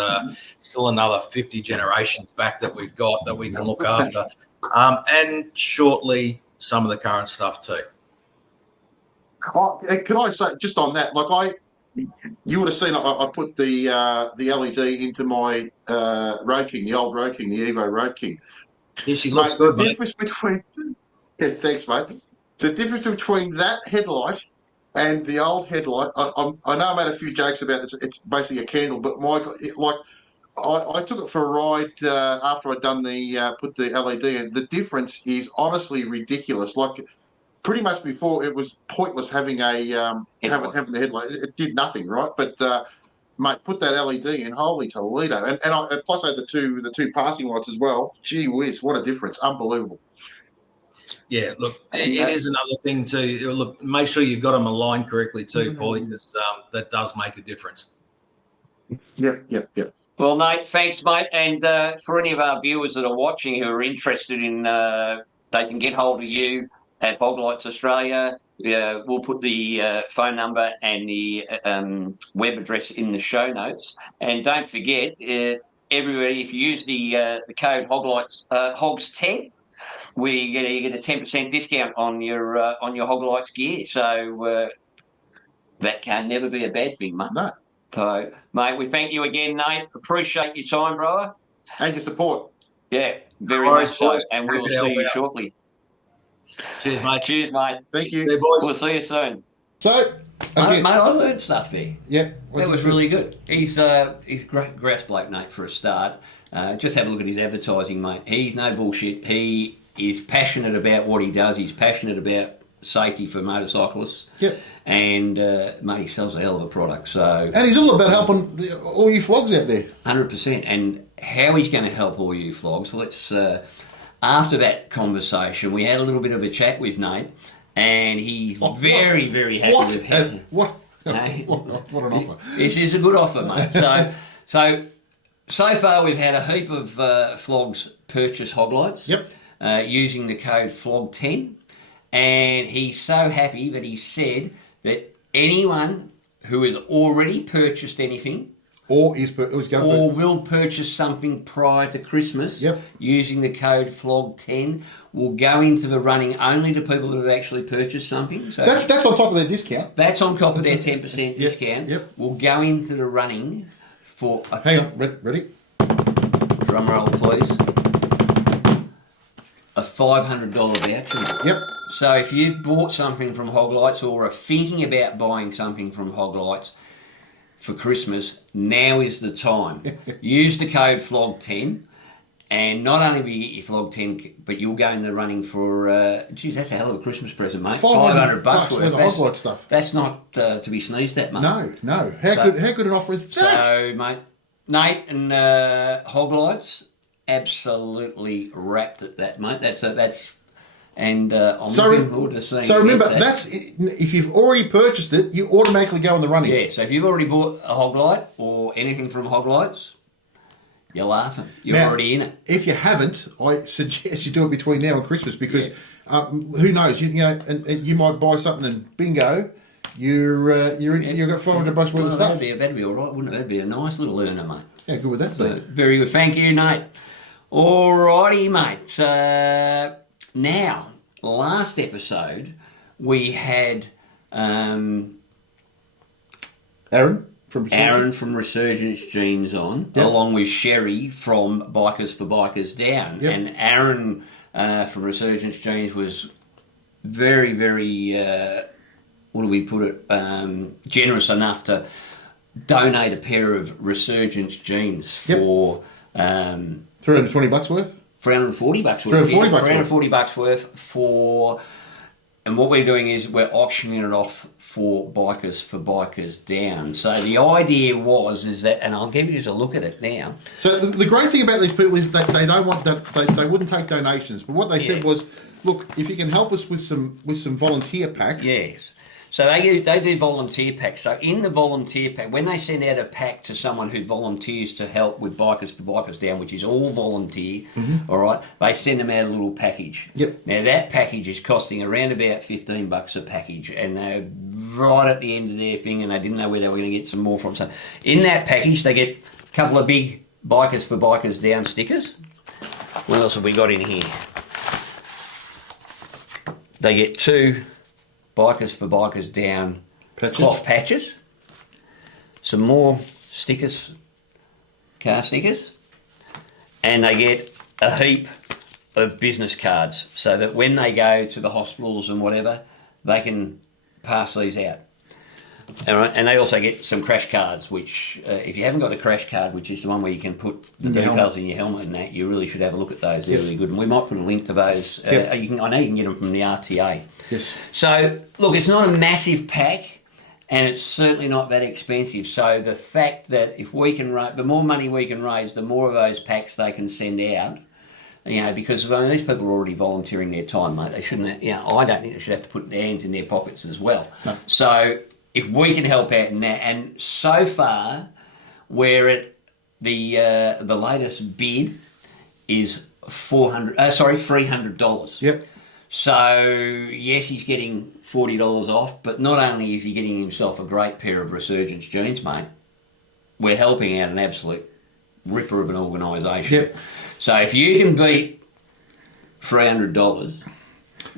still another 50 generations back that we've got that we can look after, and shortly some of the current stuff too. Can I say just on that? You would have seen I put the LED into my Road King, the old Road King, the Evo Road King. Yeah, she looks good, mate. Thanks, mate. The difference between that headlight and the old headlight, I know I made a few jokes about it. It's basically a candle, but I took it for a ride after I'd done put the LED in. The difference is honestly ridiculous. Like, pretty much before, it was pointless having having the headlight. It did nothing, right? But mate, put that LED in, holy Toledo, and plus I had the two passing lights as well. Gee whiz, what a difference! Unbelievable. Yeah, look, it is another thing too. Look, make sure you've got them aligned correctly too, Paulie, because that does make a difference. Yep. Well, Nate, thanks, mate. And for any of our viewers that are watching who are interested in, they can get hold of you at Hoglights Australia. We'll put the phone number and the web address in the show notes. And don't forget, everybody, if you use the code Hoglights Hogs10, you get a 10% discount on your Hoglights gear. So that can never be a bad thing, mate. No. So, mate, we thank you again, Nate. Appreciate your time, brother. And your support. Yeah, very much so. And we'll see you shortly. Cheers, mate. Cheers, mate. Thank you. See you, boys. We'll see you soon. So, mate, I learned stuff there. Yeah. That was really good. He's a great grass bloke, Nate, for a start. Just have a look at his advertising, mate. He's no bullshit. He is passionate about what he does. He's passionate about safety for motorcyclists. Yep. And, mate, he sells a hell of a product. So, and he's all about helping all you flogs out there. 100%. And how he's going to help all you flogs, let's... after that conversation, we had a little bit of a chat with Nate, and he's very, very happy with him. What an offer. This is a good offer, mate. So far we've had a heap of flogs purchase Hoglights. Yep. Using the code FLOG10, and he's so happy that he said that anyone who has already purchased anything, 10% Or is going to or will purchase something prior to Christmas Yep. using the code FLOG10 will go into the running only to people that have actually purchased something. So That's on top of their discount. that's on top of their 10% discount. Yep. Will go into the running for a Hang on, ready? drum roll, please. A $500 voucher. Yep. So if you've bought something from Hoglights or are thinking about buying something from Hoglights for Christmas, now is the time. Use the code FLOG10, and not only will you get your FLOG10, but you'll go in the running for, geez, that's a hell of a Christmas present, mate. $500 worth of Hoglights stuff. That's not to be sneezed at, mate. No. How good an offer is that? So, mate, Nate and Hoglights absolutely wrapped at that, mate. I'm looking forward to seeing. So remember, that's if you've already purchased it, you automatically go in the running. Yeah. So if you've already bought a Hoglight or anything from Hoglights, you're laughing. You're Now, already in it. If you haven't, I suggest you do it between now and Christmas because who knows? You know, and you might buy something and bingo, you've got $500 worth of stuff. That'd be all right, wouldn't it? That'd be a nice little earner, mate. Yeah, good with that. Very good. Thank you, Nate. Alrighty, mate. Now, last episode we had Aaron from Resurgence Jeans on, along with Sherry from Bikers for Bikers Down. Yep. And Aaron from Resurgence Jeans was very, very, what do we put it, generous enough to donate a pair of Resurgence jeans for $320 worth. $340 worth. $340 worth for, and what we're doing is we're auctioning it off for Bikers Down. So the idea is that, and I'll give you a look at it now. So the great thing about these people is that they don't want that they wouldn't take donations, but what they said was, look, if you can help us with some volunteer packs. Yes. So they do volunteer packs. So in the volunteer pack, when they send out a pack to someone who volunteers to help with Bikers for Bikers Down, which is all volunteer, all right, they send them out a little package. Yep. Now that package is costing around about $15 a package, and they're right at the end of their thing, and they didn't know where they were going to get some more from. So in that package, they get a couple of big Bikers for Bikers Down stickers. What else have we got in here? They get 2 Bikers for Bikers Down cloth patches, some more stickers, car stickers, and they get a heap of business cards so that when they go to the hospitals and whatever, they can pass these out. All right, and they also get some crash cards, which if you haven't got the crash card, which is the one where you can put the details in your helmet and that, you really should have a look at those. They're really good, and we might put a link to those. I know you can get them from the RTA. Yes. So look, it's not a massive pack, and it's certainly not that expensive. So the fact that if we can the more money we can raise, the more of those packs they can send out. You know, because these people are already volunteering their time, mate. They shouldn't. I don't think they should have to put their hands in their pockets as well. No. So if we can help out in that, and so far we're at the latest bid is $300. Yep. So yes, he's getting $40 off, but not only is he getting himself a great pair of Resurgence jeans, mate, we're helping out an absolute ripper of an organisation. Yep. So if you can beat $300.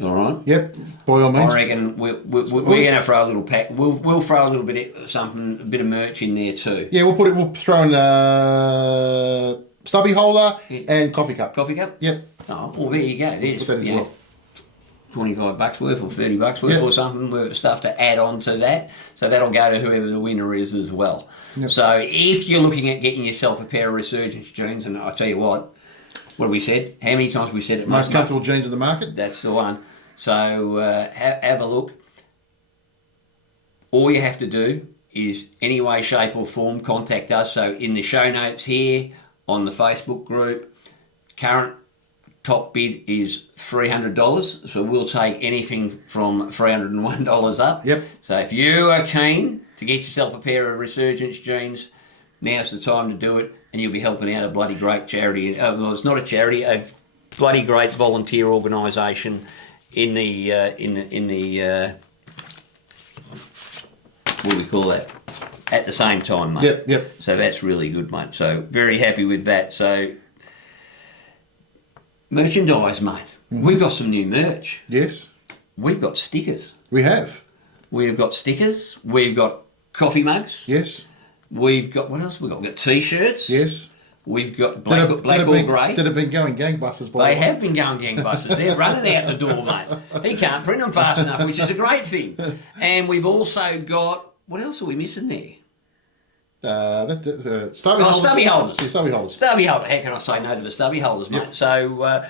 All right. Yep. By all means. I reckon we're going to throw a little pack. We'll throw a little bit of something, a bit of merch in there too. Yeah, we'll throw in stubby holder and coffee cup. Coffee cup. Yep. Oh, well, there you go. There's put that as well. $25 worth or $30 worth or something with stuff to add on to that. So that'll go to whoever the winner is as well. Yep. So if you're looking at getting yourself a pair of Resurgence jeans, and I'll tell you what have we said? How many times have we said it? Most comfortable jeans in the market. That's the one. So have a look. All you have to do is, any way, shape or form, contact us. So in the show notes here, on the Facebook group, current top bid is $300. So we'll take anything from $301 up. Yep. So if you are keen to get yourself a pair of Resurgence jeans, now's the time to do it, and you'll be helping out a bloody great charity. Well, it's not a charity, a bloody great volunteer organisation in the what do we call that? at the same time, mate. Yep. So that's really good, mate. So very happy with that. So merchandise, mate. We've got some new merch. Yes. We've got stickers. We have. We've got stickers. We've got coffee mugs. Yes. We've got, what else? We've got T-shirts. Yes. We've got black or grey. That have been going gangbusters. By They have been going gangbusters. They're running out the door, mate. He can't print them fast enough, which is a great thing. And we've also got, what else are we missing there? Stubby holders. Stubby holders. Yeah, stubby holders. Stubby holder. How can I say no to the stubby holders, mate? Yep. So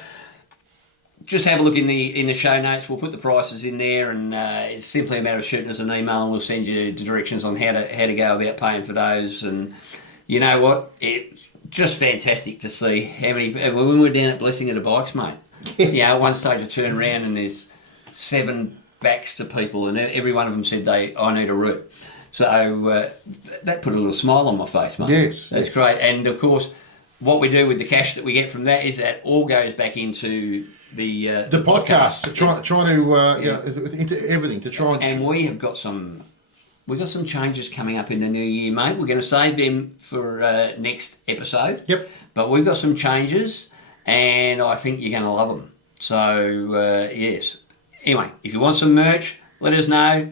just have a look in the show notes. We'll put the prices in there, and it's simply a matter of shooting us an email, and we'll send you the directions on how to go about paying for those. And you know what? It's just fantastic to see how many. When we were down at Blessing of the Bikes, mate. At one stage I turn around and there's 7 backs to people, and every one of them said I need a route. So that put a little smile on my face, mate. Yes, that's great. And of course, what we do with the cash that we get from that is that all goes back into the podcast. Trying to into everything to try and we have got some. We've got some changes coming up in the new year, mate. We're going to save them for next episode. Yep. But we've got some changes, and I think you're going to love them. So, yes. Anyway, if you want some merch, let us know.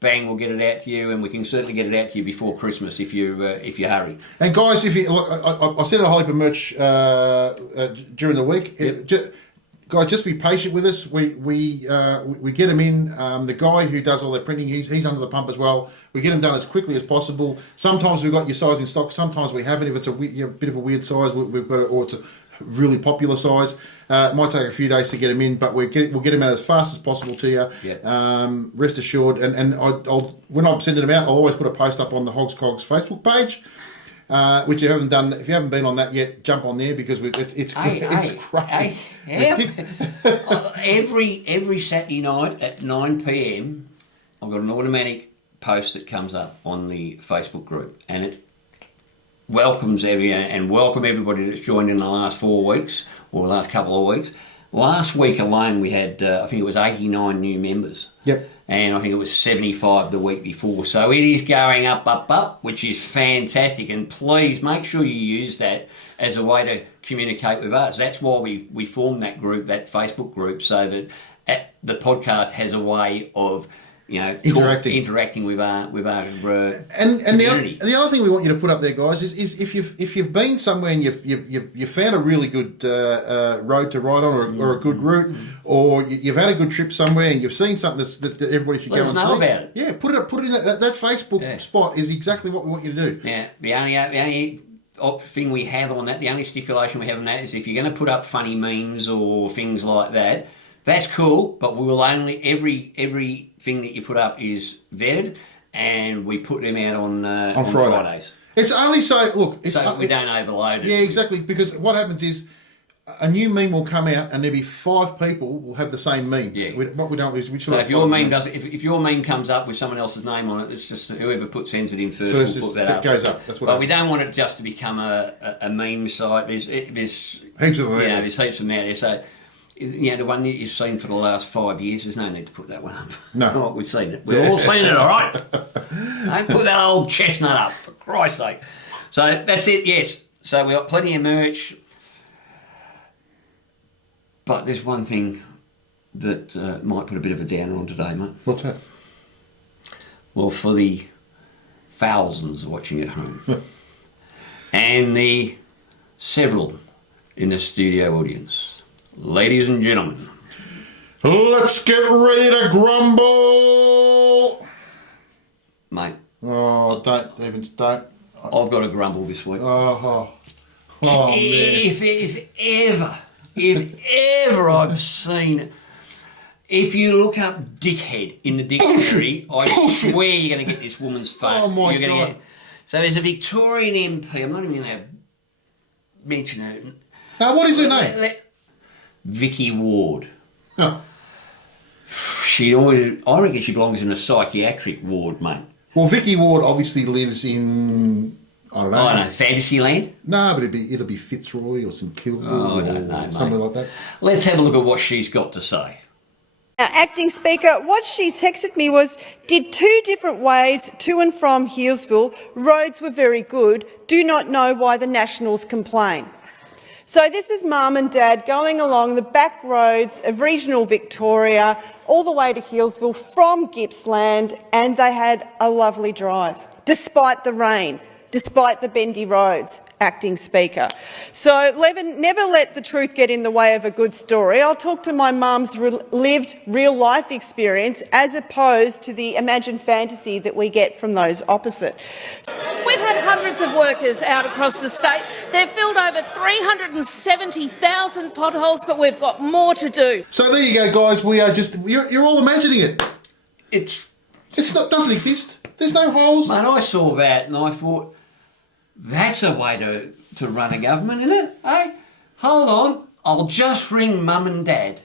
Bang, we'll get it out to you, and we can certainly get it out to you before Christmas if you hurry. And guys, if you look, I sent a whole heap of merch during the week. Yep. Guys, just be patient with us. We get them in. The guy who does all the printing, he's under the pump as well. We get them done as quickly as possible. Sometimes we've got your size in stock. Sometimes we haven't. If it's a bit of a weird size, we've got it, or it's a really popular size. It might take a few days to get them in, but we'll get them out as fast as possible to you. Yep. Rest assured. And I'll when I'm sending them out, I'll always put a post up on the Hogs Cogs Facebook page. Which you haven't done. If you haven't been on that yet, jump on there because it's great. Every Saturday night at 9 p.m, I've got an automatic post that comes up on the Facebook group, and it welcomes everybody that's joined in the last 4 weeks or the last couple of weeks. Last week alone, we had I think it was 89 new members. Yep. And I think it was 75 the week before. So it is going up, which is fantastic. And please make sure you use that as a way to communicate with us. That's why we formed that group, that Facebook group, so that the podcast has a way of interacting with our community. The other thing we want you to put up there, guys, is if you've been somewhere and you've found a really good road to ride on, or a good route, or you've had a good trip somewhere and you've seen something that everybody should Let go and us know see. about it. Yeah, put it in that Facebook spot is exactly what we want you to do. Yeah, the only thing we have on that, the only stipulation we have on that is if you're going to put up funny memes or things like that. That's cool, but we will only everything that you put up is vetted, and we put them out on Fridays. It's only so we don't overload it. Yeah, exactly. Because what happens is a new meme will come out, and there'll be 5 people will have the same meme. Yeah. What we don't is we So if your meme if your meme comes up with someone else's name on it, it's just whoever sends it in first will put that up. It goes up. That's what. But we don't want it just to become a meme site. There's heaps of them. There's heaps of them out there. So. The one that you've seen for the last 5 years, there's no need to put that one up. No. We've seen it. We've all seen it, all right? Don't put that old chestnut up, for Christ's sake. So that's it, yes. So we've got plenty of merch. But there's one thing that might put a bit of a downer on today, mate. What's that? Well, for the thousands watching at home and the several in the studio audience, ladies and gentlemen, let's get ready to grumble, mate. Oh, don't. I've got a grumble this week. Oh man! If ever I've seen, if you look up dickhead in the dictionary, I swear you're going to get this woman's face. Oh my God! So there's a Victorian MP. I'm not even going to mention her. Now, what is her name? Vicky Ward. Oh. I reckon she belongs in a psychiatric ward, mate. Well, Vicky Ward obviously lives in Fantasyland. No, but it'll be Fitzroy or St Kilda I don't know, mate. somewhere like that. Let's have a look at what she's got to say. Now, Acting Speaker, what she texted me was, did 2 different ways to and from Healesville. Roads were very good. Do not know why the Nationals complain. So this is Mum and Dad going along the back roads of regional Victoria all the way to Healesville from Gippsland, and they had a lovely drive, despite the rain, despite the bendy roads, Acting Speaker. So never let the truth get in the way of a good story. I'll talk to my mum's lived real-life experience as opposed to the imagined fantasy that we get from those opposite. We've had hundreds of workers out across the state. They've filled over 370,000 potholes, but we've got more to do. So there you go, guys. We are just, you're all imagining it. It's Not, doesn't exist. There's no holes. Mate, I saw that and I thought, that's a way to run a government, isn't it? Hey, hold on, I'll just ring Mum and Dad.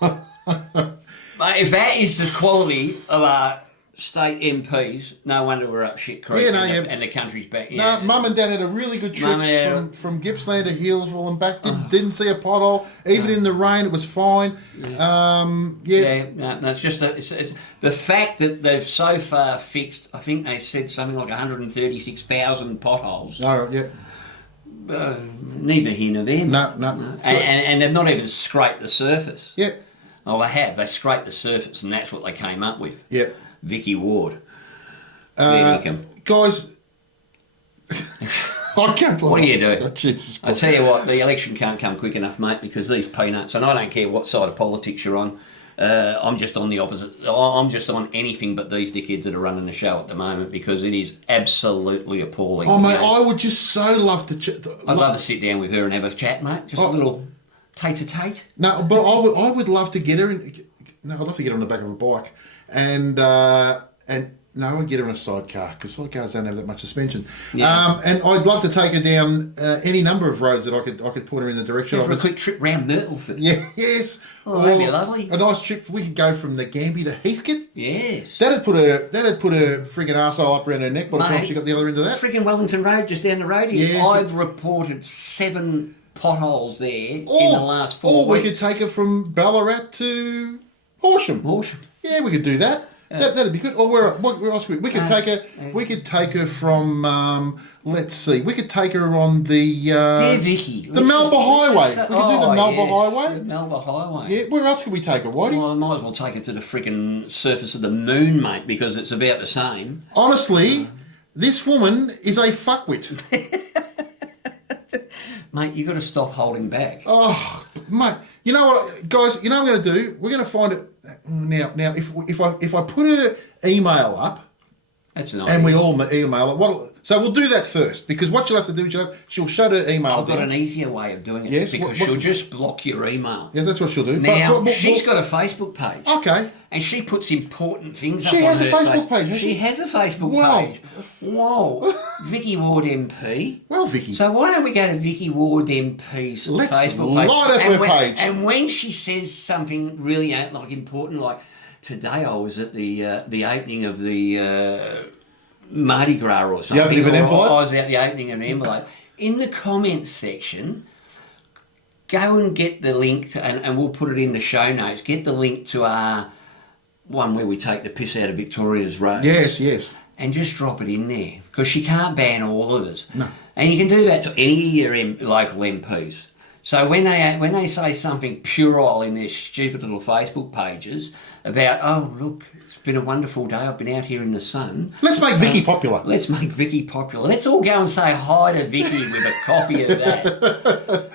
Mate, if that is the quality of our state MPs, no wonder we're up shit creek and the country's back. No, Mum and Dad had a really good trip from Gippsland to Healesville and back. Didn't see a pothole. Even in the rain, it was fine. No, it's just it's the fact that they've so far fixed, I think they said something like 136,000 potholes. Oh, yeah. Neither here nor there. No. And they've not even scraped the surface. Yeah. Oh, they have. They scraped the surface and that's what they came up with. Yeah. Vicky Ward. Guys, I can't believe what do you do? Oh, Jesus I tell you what, the election can't come quick enough, mate, because these peanuts, and I don't care what side of politics you're on, I'm just on the opposite. I'm just on anything but these dickheads that are running the show at the moment because it is absolutely appalling. Oh, mate, I would just so love to... I'd love to sit down with her and have a chat, mate. Just a little tete-a-tete. No, but I would love to get her in... No, I'd love to get her on the back of a bike and no, I'd get her in a sidecar because sidecars don't have that much suspension. Yeah. And I'd love to take her down any number of roads that I could point her in the direction of. For a quick trip round Myrtleford. Yeah, yes. Oh, that'd be lovely. A nice trip. We could go from the Gambia to Heathcote. Yes. That'd put her friggin' arsehole up around her neck by the time she got the other end of that. Friggin' Wellington Road, just down the road here. Yes. I've reported 7 potholes there in the last 4 weeks. Or we could take her from Ballarat to Horsham. Yeah, we could do that. That'd be good. Or where else could we could take her? We could take her from. Let's see. We could take her on the. Dear Vicky, the Melba Highway. We could do the Melba Highway. The Melba Highway. Yeah. Where else could we take her, Whitey? Well, I might as well take her to the freaking surface of the moon, mate, because it's about the same. Honestly, this woman is a fuckwit. Mate, you've got to stop holding back. Oh, mate. You know what, guys? You know what I'm going to do? We're going to find it now. If I put her email up, that's nice. And we all email it. So we'll do that first because what she'll have to do, she'll shut her email. I've got an easier way of doing it. Yes, because she'll just block your email. Yeah, that's what she'll do. Now she's got a Facebook page. Okay. And she puts important things up. She has a Facebook page. She has a Facebook page. Whoa. Vicky Ward MP. Well, Vicky. So why don't we go to Vicky Ward MP's Facebook page? Light up her page. And when she says something really important, like today I was at the opening of the Mardi Gras or something. The opening of an envelope? I was at the opening of an envelope. In the comments section, go and get the link to, and we'll put it in the show notes. Get the link to our one where we take the piss out of Victoria's roads. Yes. And just drop it in there because she can't ban all of us. No. And you can do that to any of your local MPs. So when they say something puerile in their stupid little Facebook pages about, oh look, it's been a wonderful day, I've been out here in the sun. Let's make Vicky popular. Let's make Vicky popular. Let's all go and say hi to Vicky with a copy of that.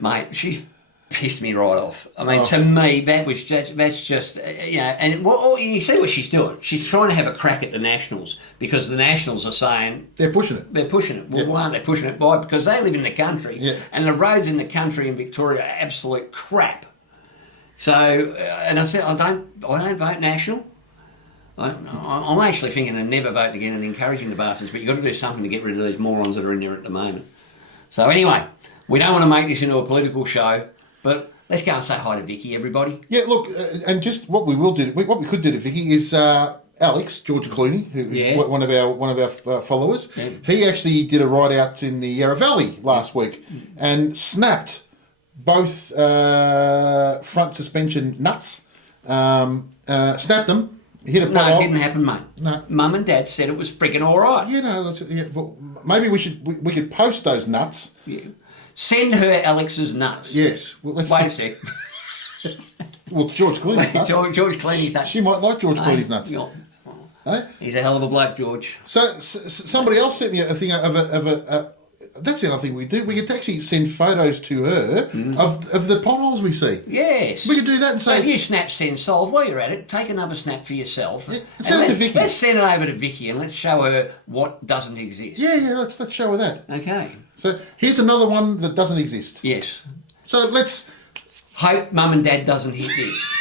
Mate, she's pissed me right off. I mean, to me, that's just and you see what she's doing. She's trying to have a crack at the Nationals because the Nationals are saying they're pushing it. Well, why aren't they pushing it? Why? Because they live in the country, and the roads in the country in Victoria are absolute crap. So, and I said, I don't vote National. I'm actually thinking of never voting again and encouraging the bastards, but you've got to do something to get rid of these morons that are in there at the moment. So anyway, we don't want to make this into a political show. But let's go and say hi to Vicky, everybody. Yeah, look, and just what we could do to Vicky is Alex George Clooney, who's one of our followers. Yeah. He actually did a ride out in the Yarra Valley last week and snapped both front suspension nuts, snapped them, hit a No, pothole. it didn't happen, mate. No. Mum and Dad said it was friggin' all right. You know, well, maybe we could post those nuts. Yeah. Send her Alex's nuts. Yes. Well, let's Wait a sec. Well, George Clooney's nuts. George Clooney's nuts. She might like George Clooney's nuts. Yeah. Eh? He's a hell of a bloke, George. So somebody else sent me a thing of a that's the other thing we do. We could actually send photos to her of the potholes we see. Yes. We could do that and So say... if you snap, send, solve, while you're at it, take another snap for yourself. Yeah, and send it to Vicky. let's send it over to Vicky and let's show her what doesn't exist. Yeah, let's show her that. Okay. So here's another one that doesn't exist. Yes. So let's... Hope Mum and Dad doesn't hit this.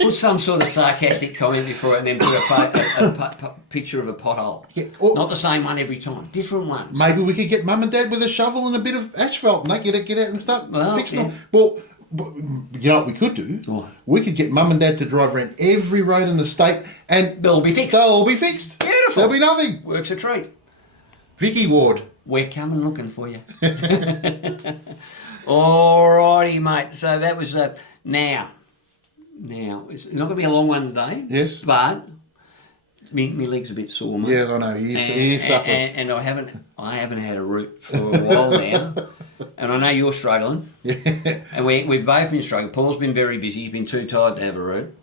Put some sort of sarcastic comment before it and then put a picture of a pothole. Yeah, or- Not the same one every time. Different ones. Maybe we could get Mum and Dad with a shovel and a bit of asphalt and they get out and start fixing yeah. them. Well, you know what we could do? What? We could get Mum and Dad to drive around every road in the state and... They'll be fixed. They'll all be fixed. Beautiful. There'll be nothing. Works a treat. Vicky Ward. We're coming looking for you. Alrighty, mate. So that was now. It's not going to be a long one today. Yes. But my leg's a bit sore, mate. Yes, I know. He's suffering. And I haven't had a root for a while now. And I know you're struggling. Yeah. And we've both been struggling. Paul's been very busy. He's been too tired to have a root.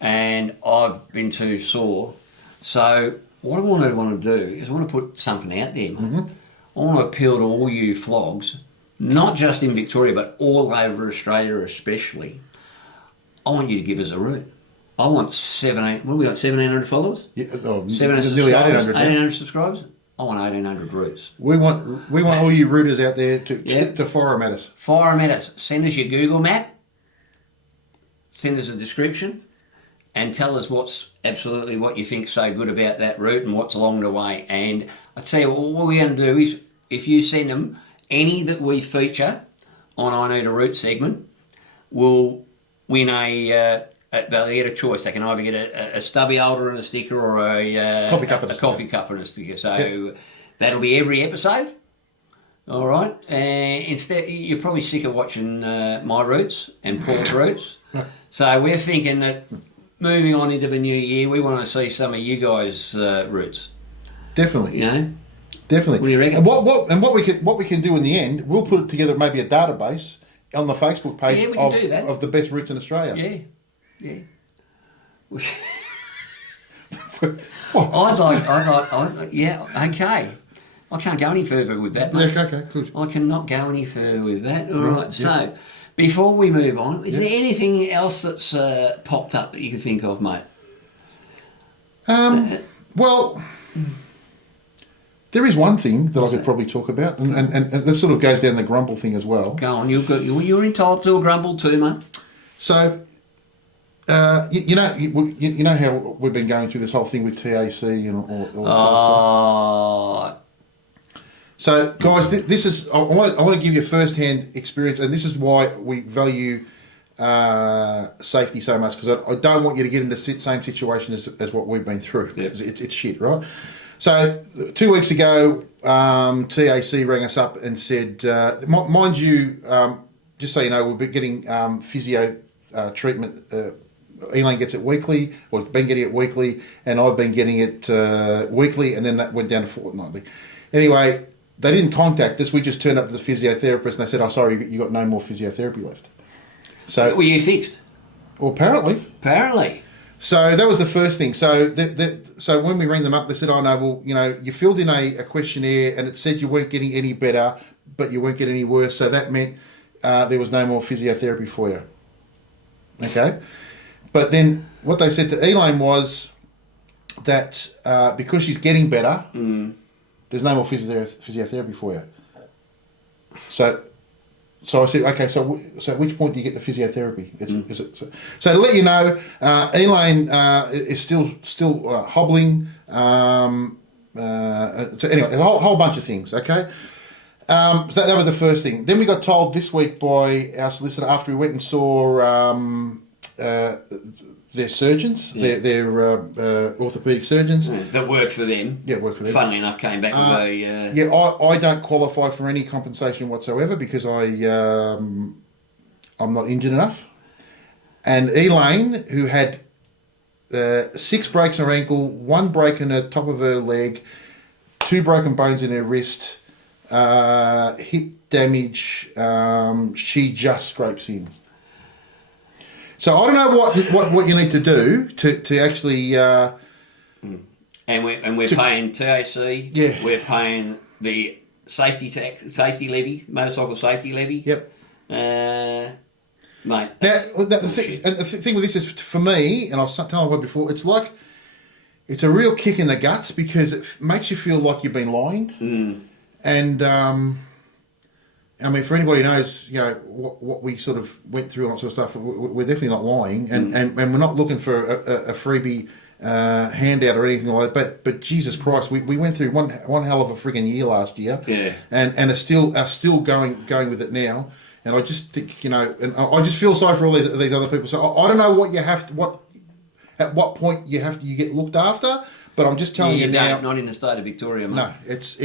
And I've been too sore. So what I want to do is I want to put something out there, mate. Mm-hmm. I want to appeal to all you flogs, not just in Victoria, but all over Australia especially. I want you to give us a root. I want 1,700 followers? Yeah, 700 nearly subscribers? 1,800. 1,800 subscribers? I want 1,800 roots. We want all you rooters out there to fire 'em at us. Fire 'em at us. Send us your Google map. Send us a description. And tell us what's absolutely what you think's so good about that route and what's along the way. And I tell you what we're going to do is, if you send them any that we feature on I Need a Route segment, we'll win they'll get a choice. They can either get a stubby holder and a sticker or a coffee cup and a sticker. So that'll be every episode. All right. Instead, you're probably sick of watching my routes and Paul's routes. So we're thinking that moving on into the new year, we want to see some of you guys' routes. Definitely. You know? Definitely. What do you reckon? And what we can do in the end, we'll put together maybe a database on the Facebook page Yeah, we can do that. of the best routes in Australia. Yeah. Oh. Yeah, okay. I can't go any further with that, mate. Yeah, okay, good. I cannot go any further with that. All right, so before we move on, is there anything else that's popped up that you can think of, mate? Well, there is one thing that I could probably talk about, and this sort of goes down the grumble thing as well. Go on, you're entitled to a grumble too, mate. So, you know how we've been going through this whole thing with TAC and all that sort of stuff. So, guys, this is I want to give you a first-hand experience, and this is why we value safety so much, because I don't want you to get into the same situation as what we've been through. Yep. It's shit, right? So 2 weeks ago, TAC rang us up and said, mind you, just so you know, we've been getting physio treatment. Elaine gets it weekly, or been getting it weekly, and I've been getting it weekly, and then that went down to fortnightly. Anyway, they didn't contact us. We just turned up to the physiotherapist, and they said, "Oh, sorry, you got no more physiotherapy left." So, Were you fixed? well, apparently. So that was the first thing. So so when we rang them up, they said, "Oh no, well, you know, you filled in a questionnaire, and it said you weren't getting any better, but you weren't getting any worse. So that meant there was no more physiotherapy for you." Okay, but then what they said to Elaine was that because she's getting better, there's no more physiotherapy for you. So I said, okay, so at which point do you get the physiotherapy? Is it so to let you know, Elaine is still hobbling. So anyway, a whole bunch of things. Okay, so that was the first thing. Then we got told this week by our solicitor after we went and saw they're surgeons. They're orthopaedic surgeons. That works for them. Yeah, work for them. Funnily enough, came back with a... Yeah, I don't qualify for any compensation whatsoever because I'm not injured enough. And Elaine, who had 6 breaks in her ankle, 1 break in the top of her leg, 2 broken bones in her wrist, hip damage, she just scrapes in. So I don't know what you need to do to actually... And we're paying TAC. Yeah. We're paying the safety levy, motorcycle safety levy. Yep. Mate. Now, the thing with this is, for me, and I was telling you before, it's a real kick in the guts because it makes you feel like you've been lying. And, I mean, for anybody who knows, you know, what we sort of went through and that sort of stuff, we're definitely not lying. And we're not looking for a freebie handout or anything like that. But Jesus Christ, we went through one hell of a frigging year last year. Yeah. And are still going with it now. And I just think, you know, and I just feel sorry for all these other people. So I don't know what you have to, at what point you get looked after, but I'm just telling you now. Not in the state of Victoria, mate. No, it's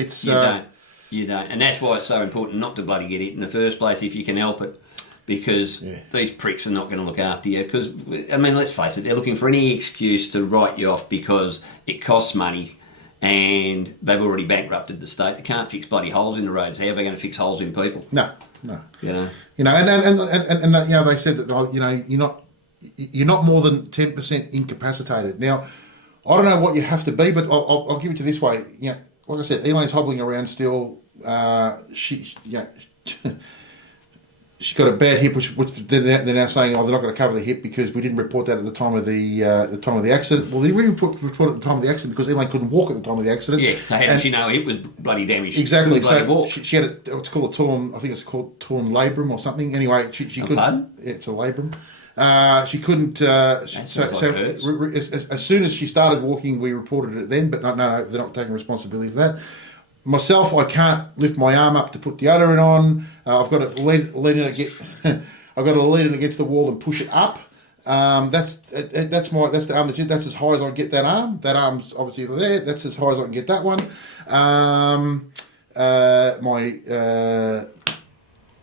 You don't. And that's why it's so important not to bloody get it in the first place if you can help it. Because these pricks are not going to look after you. Because, I mean, let's face it, they're looking for any excuse to write you off because it costs money and they've already bankrupted the state. They can't fix bloody holes in the roads. How are they going to fix holes in people? No. You know, and you know, they said that, you know, you're not more than 10% incapacitated. Now, I don't know what you have to be, but I'll give it to you this way. You know, like I said, Elaine's hobbling around still. She's got a bad hip, which they're now saying, they're not going to cover the hip because we didn't report that at the time of the accident. Well, they didn't report at the time of the accident because Elaine couldn't walk at the time of the accident. Yeah, so how did she know it was bloody damaged? Exactly. So she had what's called a torn, I think it's called torn labrum or something. Anyway, she couldn't. Pardon? Yeah, it's a labrum. She couldn't. As soon as she started walking, we reported it then. But no, they're not taking responsibility for that. Myself, I can't lift my arm up to put deodorant on. I've got to lean it against the wall and push it up. That's the arm. That's as high as I can get that arm. That arm's obviously there. That's as high as I can get that one.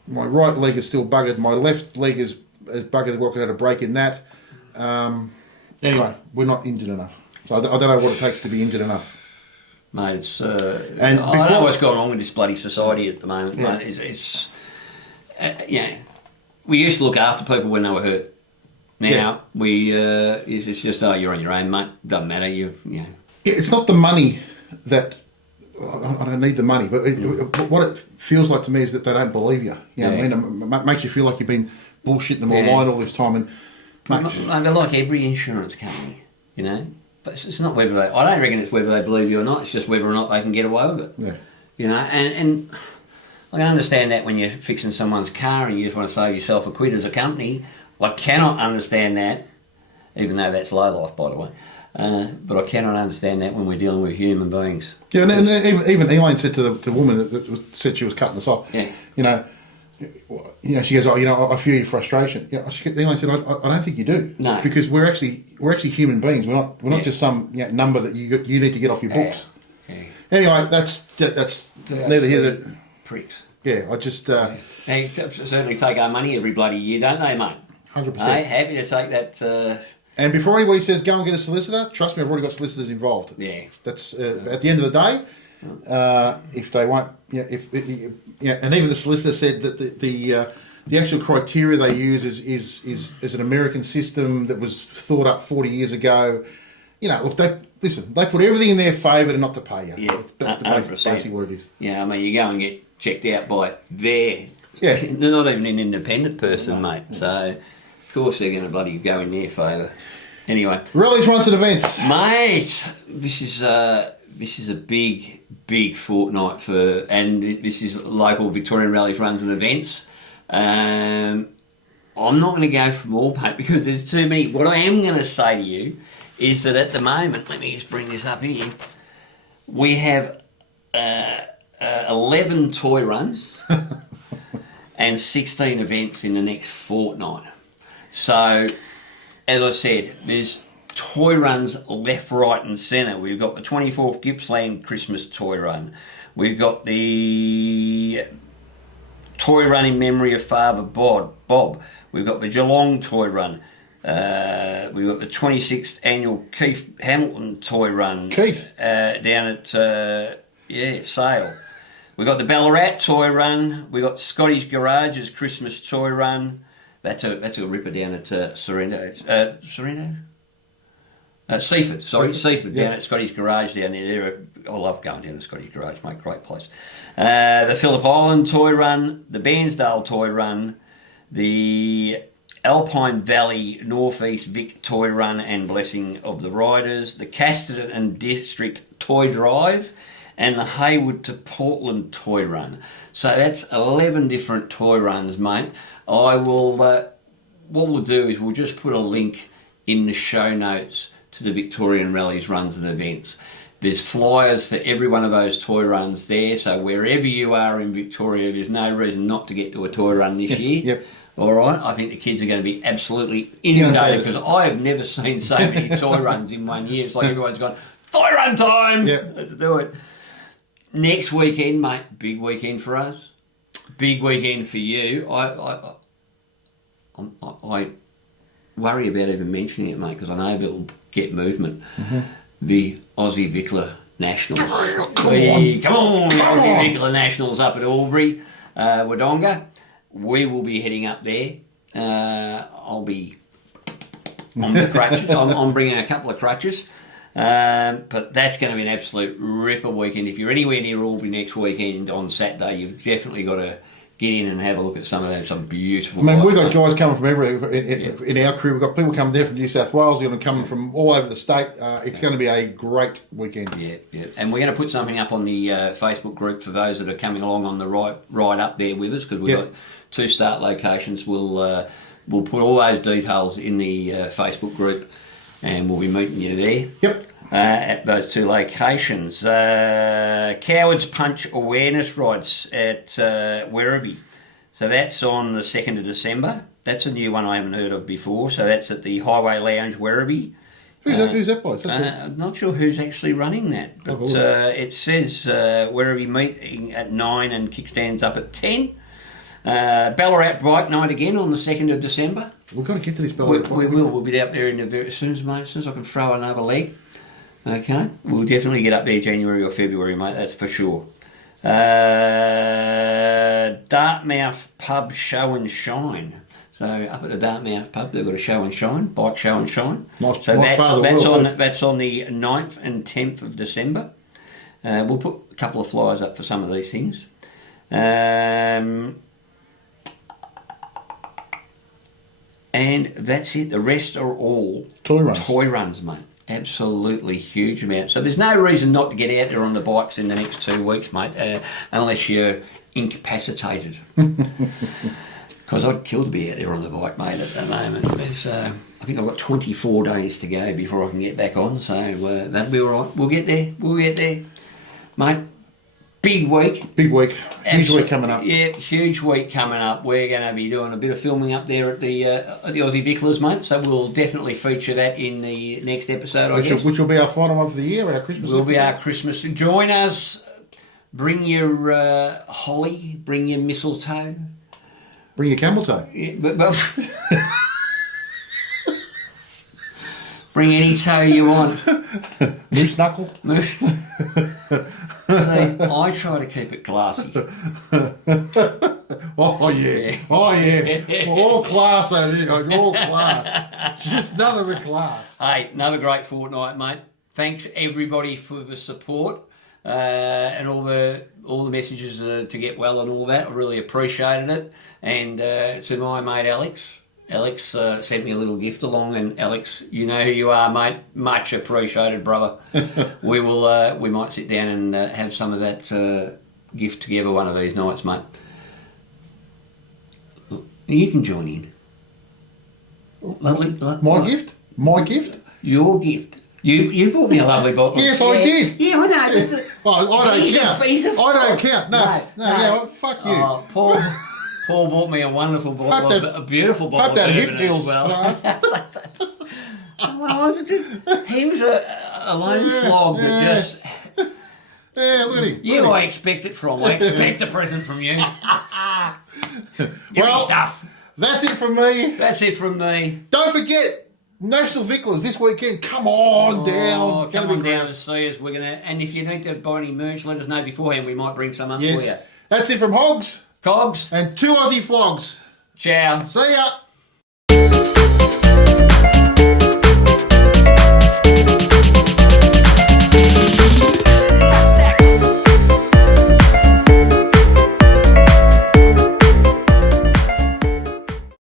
My right leg is still buggered. My left leg is buggered. I've had a break in that. Anyway, we're not injured enough. So I don't know what it takes to be injured enough. Mate, it's... I don't know what's going on with this bloody society at the moment, mate. It's we used to look after people when they were hurt. Now, it's just, you're on your own, mate. Doesn't matter, Yeah, it's not the money that... I don't need the money, but what it feels like to me is that they don't believe you. You know what I mean? It makes you feel like you've been bullshitting them online all this time. And they're like every insurance company, you know? But it's not whether I don't reckon it's whether they believe you or not. It's just whether or not they can get away with it. Yeah. You know, and I can understand that when you're fixing someone's car and you just want to save yourself a quid as a company. I cannot understand that, even though that's low life, by the way. But I cannot understand that when we're dealing with human beings. Yeah, and even Elaine said to the woman that said she was cutting us off. Yeah. You know, she goes, I feel your frustration. Yeah, Elaine said, I don't think you do. No, because we're actually human beings. We're not just some number that you need to get off your books. Yeah. Anyway, that's neither here nor pricks. Yeah, I just they certainly take our money every bloody year, don't they, mate? 100%. Happy to take that. And before anybody says go and get a solicitor, trust me, I've already got solicitors involved. Yeah. That's at the end of the day, if they won't, and even the solicitor said that the actual criteria they use is an American system that was thought up 40 years ago. You know, look, they put everything in their favour to not to pay you. Yeah, that's basically what it is. Yeah, I mean, you go and get checked out by they're not even an independent person, mate. So, of course, they're going to bloody go in their favour. Anyway, rallies, runs, and events, mate. This is a big fortnight and this is local Victorian rallies, runs, and events. I'm not going to go from all, mate, because there's too many. What I am going to say to you is that at the moment, let me just bring this up here, we have 11 toy runs and 16 events in the next fortnight. So as I said, there's toy runs left, right and centre. We've got the 24th Gippsland Christmas toy run. We've got the toy run in memory of Father Bob. We've got the Geelong toy run. We've got the 26th annual Keith Hamilton toy run. Keith. Down at, Sale. We've got the Ballarat toy run. We've got Scotty's Garage's Christmas toy run. That's a ripper down at Sorrento. Seaford, Seaford, down at Scotty's Garage down there. I love going down to Scotty's Garage, mate, great place. The Phillip Island toy run, the Bairnsdale toy run, the Alpine Valley Northeast Vic toy run and blessing of the riders, the Casterton District toy drive, and the Haywood to Portland toy run. So that's 11 different toy runs, mate. I will. What we'll do is we'll just put a link in the show notes to the Victorian Rallies runs and events. There's flyers for every one of those toy runs there, so wherever you are in Victoria, there's no reason not to get to a toy run this year. Yep. All right, I think the kids are going to be absolutely inundated because I have never seen so many toy runs in 1 year. It's like everyone's gone, toy run time! Yep. Let's do it. Next weekend, mate, big weekend for us. Big weekend for you. I worry about even mentioning it, mate, because I know it'll get movement. Mm-hmm. The Aussie Vickler Nationals. Come on, the Aussie Vickler Nationals up at Albury, Wodonga. We will be heading up there. I'll be on the crutches. I'm bringing a couple of crutches. But that's going to be an absolute ripper weekend. If you're anywhere near Albury next weekend on Saturday, you've definitely got to get in and have a look at some of those, some beautiful. I mean, we've got guys coming from everywhere in our crew. We've got people coming there from New South Wales. You're coming from all over the state. It's going to be a great weekend. Yeah. And we're going to put something up on the Facebook group for those that are coming along on the ride up there with us, because we've got 2 start locations. We'll put all those details in the Facebook group, and we'll be meeting you there. Yep. At those 2 locations. Cowards Punch Awareness Rides at Werribee. So that's on the 2nd of December. That's a new one I haven't heard of before. So that's at the Highway Lounge, Werribee. Who's that by? I'm not sure who's actually running that. But it says Werribee meeting at 9 and kickstands up at 10. Ballarat Bike Night again on the 2nd of December. We've got to get to this Ballarat. We will. We'll be out there as soon as I can throw another leg. Okay, we'll definitely get up there January or February, mate, that's for sure. Dartmouth Pub Show and Shine. So up at the Dartmouth Pub, they've got a show and shine, bike show and shine. Nice, so nice that's on the 9th and 10th of December. We'll put a couple of flyers up for some of these things. And that's it. The rest are all toy runs, mate. Absolutely huge amount. So there's no reason not to get out there on the bikes in the next 2 weeks, mate, unless you're incapacitated. Because I'd kill to be out there on the bike, mate, at the moment. I think I've got 24 days to go before I can get back on, so that'll be all right. We'll get there, mate. Big week. Huge week coming up. Yeah, huge week coming up. We're going to be doing a bit of filming up there at the Aussie Vicklers, mate. So we'll definitely feature that in the next episode, which will be our final one for the year, our Christmas episode. Be our Christmas. Join us. Bring your holly. Bring your mistletoe. Bring your camel toe. Yeah, but bring any toe you want. Moose knuckle. See, I try to keep it classy. Oh yeah. For all class over there, guys. All class. Just none of a class. Hey, another great fortnight, mate. Thanks everybody for the support and all the messages to get well and all that. I really appreciated it. And to my mate Alex sent me a little gift along, and Alex, you know who you are, mate. Much appreciated, brother. We might sit down and have some of that gift together one of these nights, mate. You can join in. Lovely. My gift? Your gift. You bought me a lovely bottle. Yes, I did. Yeah, I know. I don't count. I don't count. No. Fuck you. Paul bought me a wonderful bottle, a beautiful bottle of bourbon as well. He was a lone flog that just... Yeah, look at him. You, I expect it from. I expect a present from you. Give me Well, stuff. that's it from me. That's it from me. Don't forget, National Vicklers this weekend. Come on down. Come on down to see us. We're gonna, and if you need to buy any merch, let us know beforehand. We might bring some up for you. Yes. That's it from Hogs Cogs. and 2 Aussie Flogs. Ciao. See ya.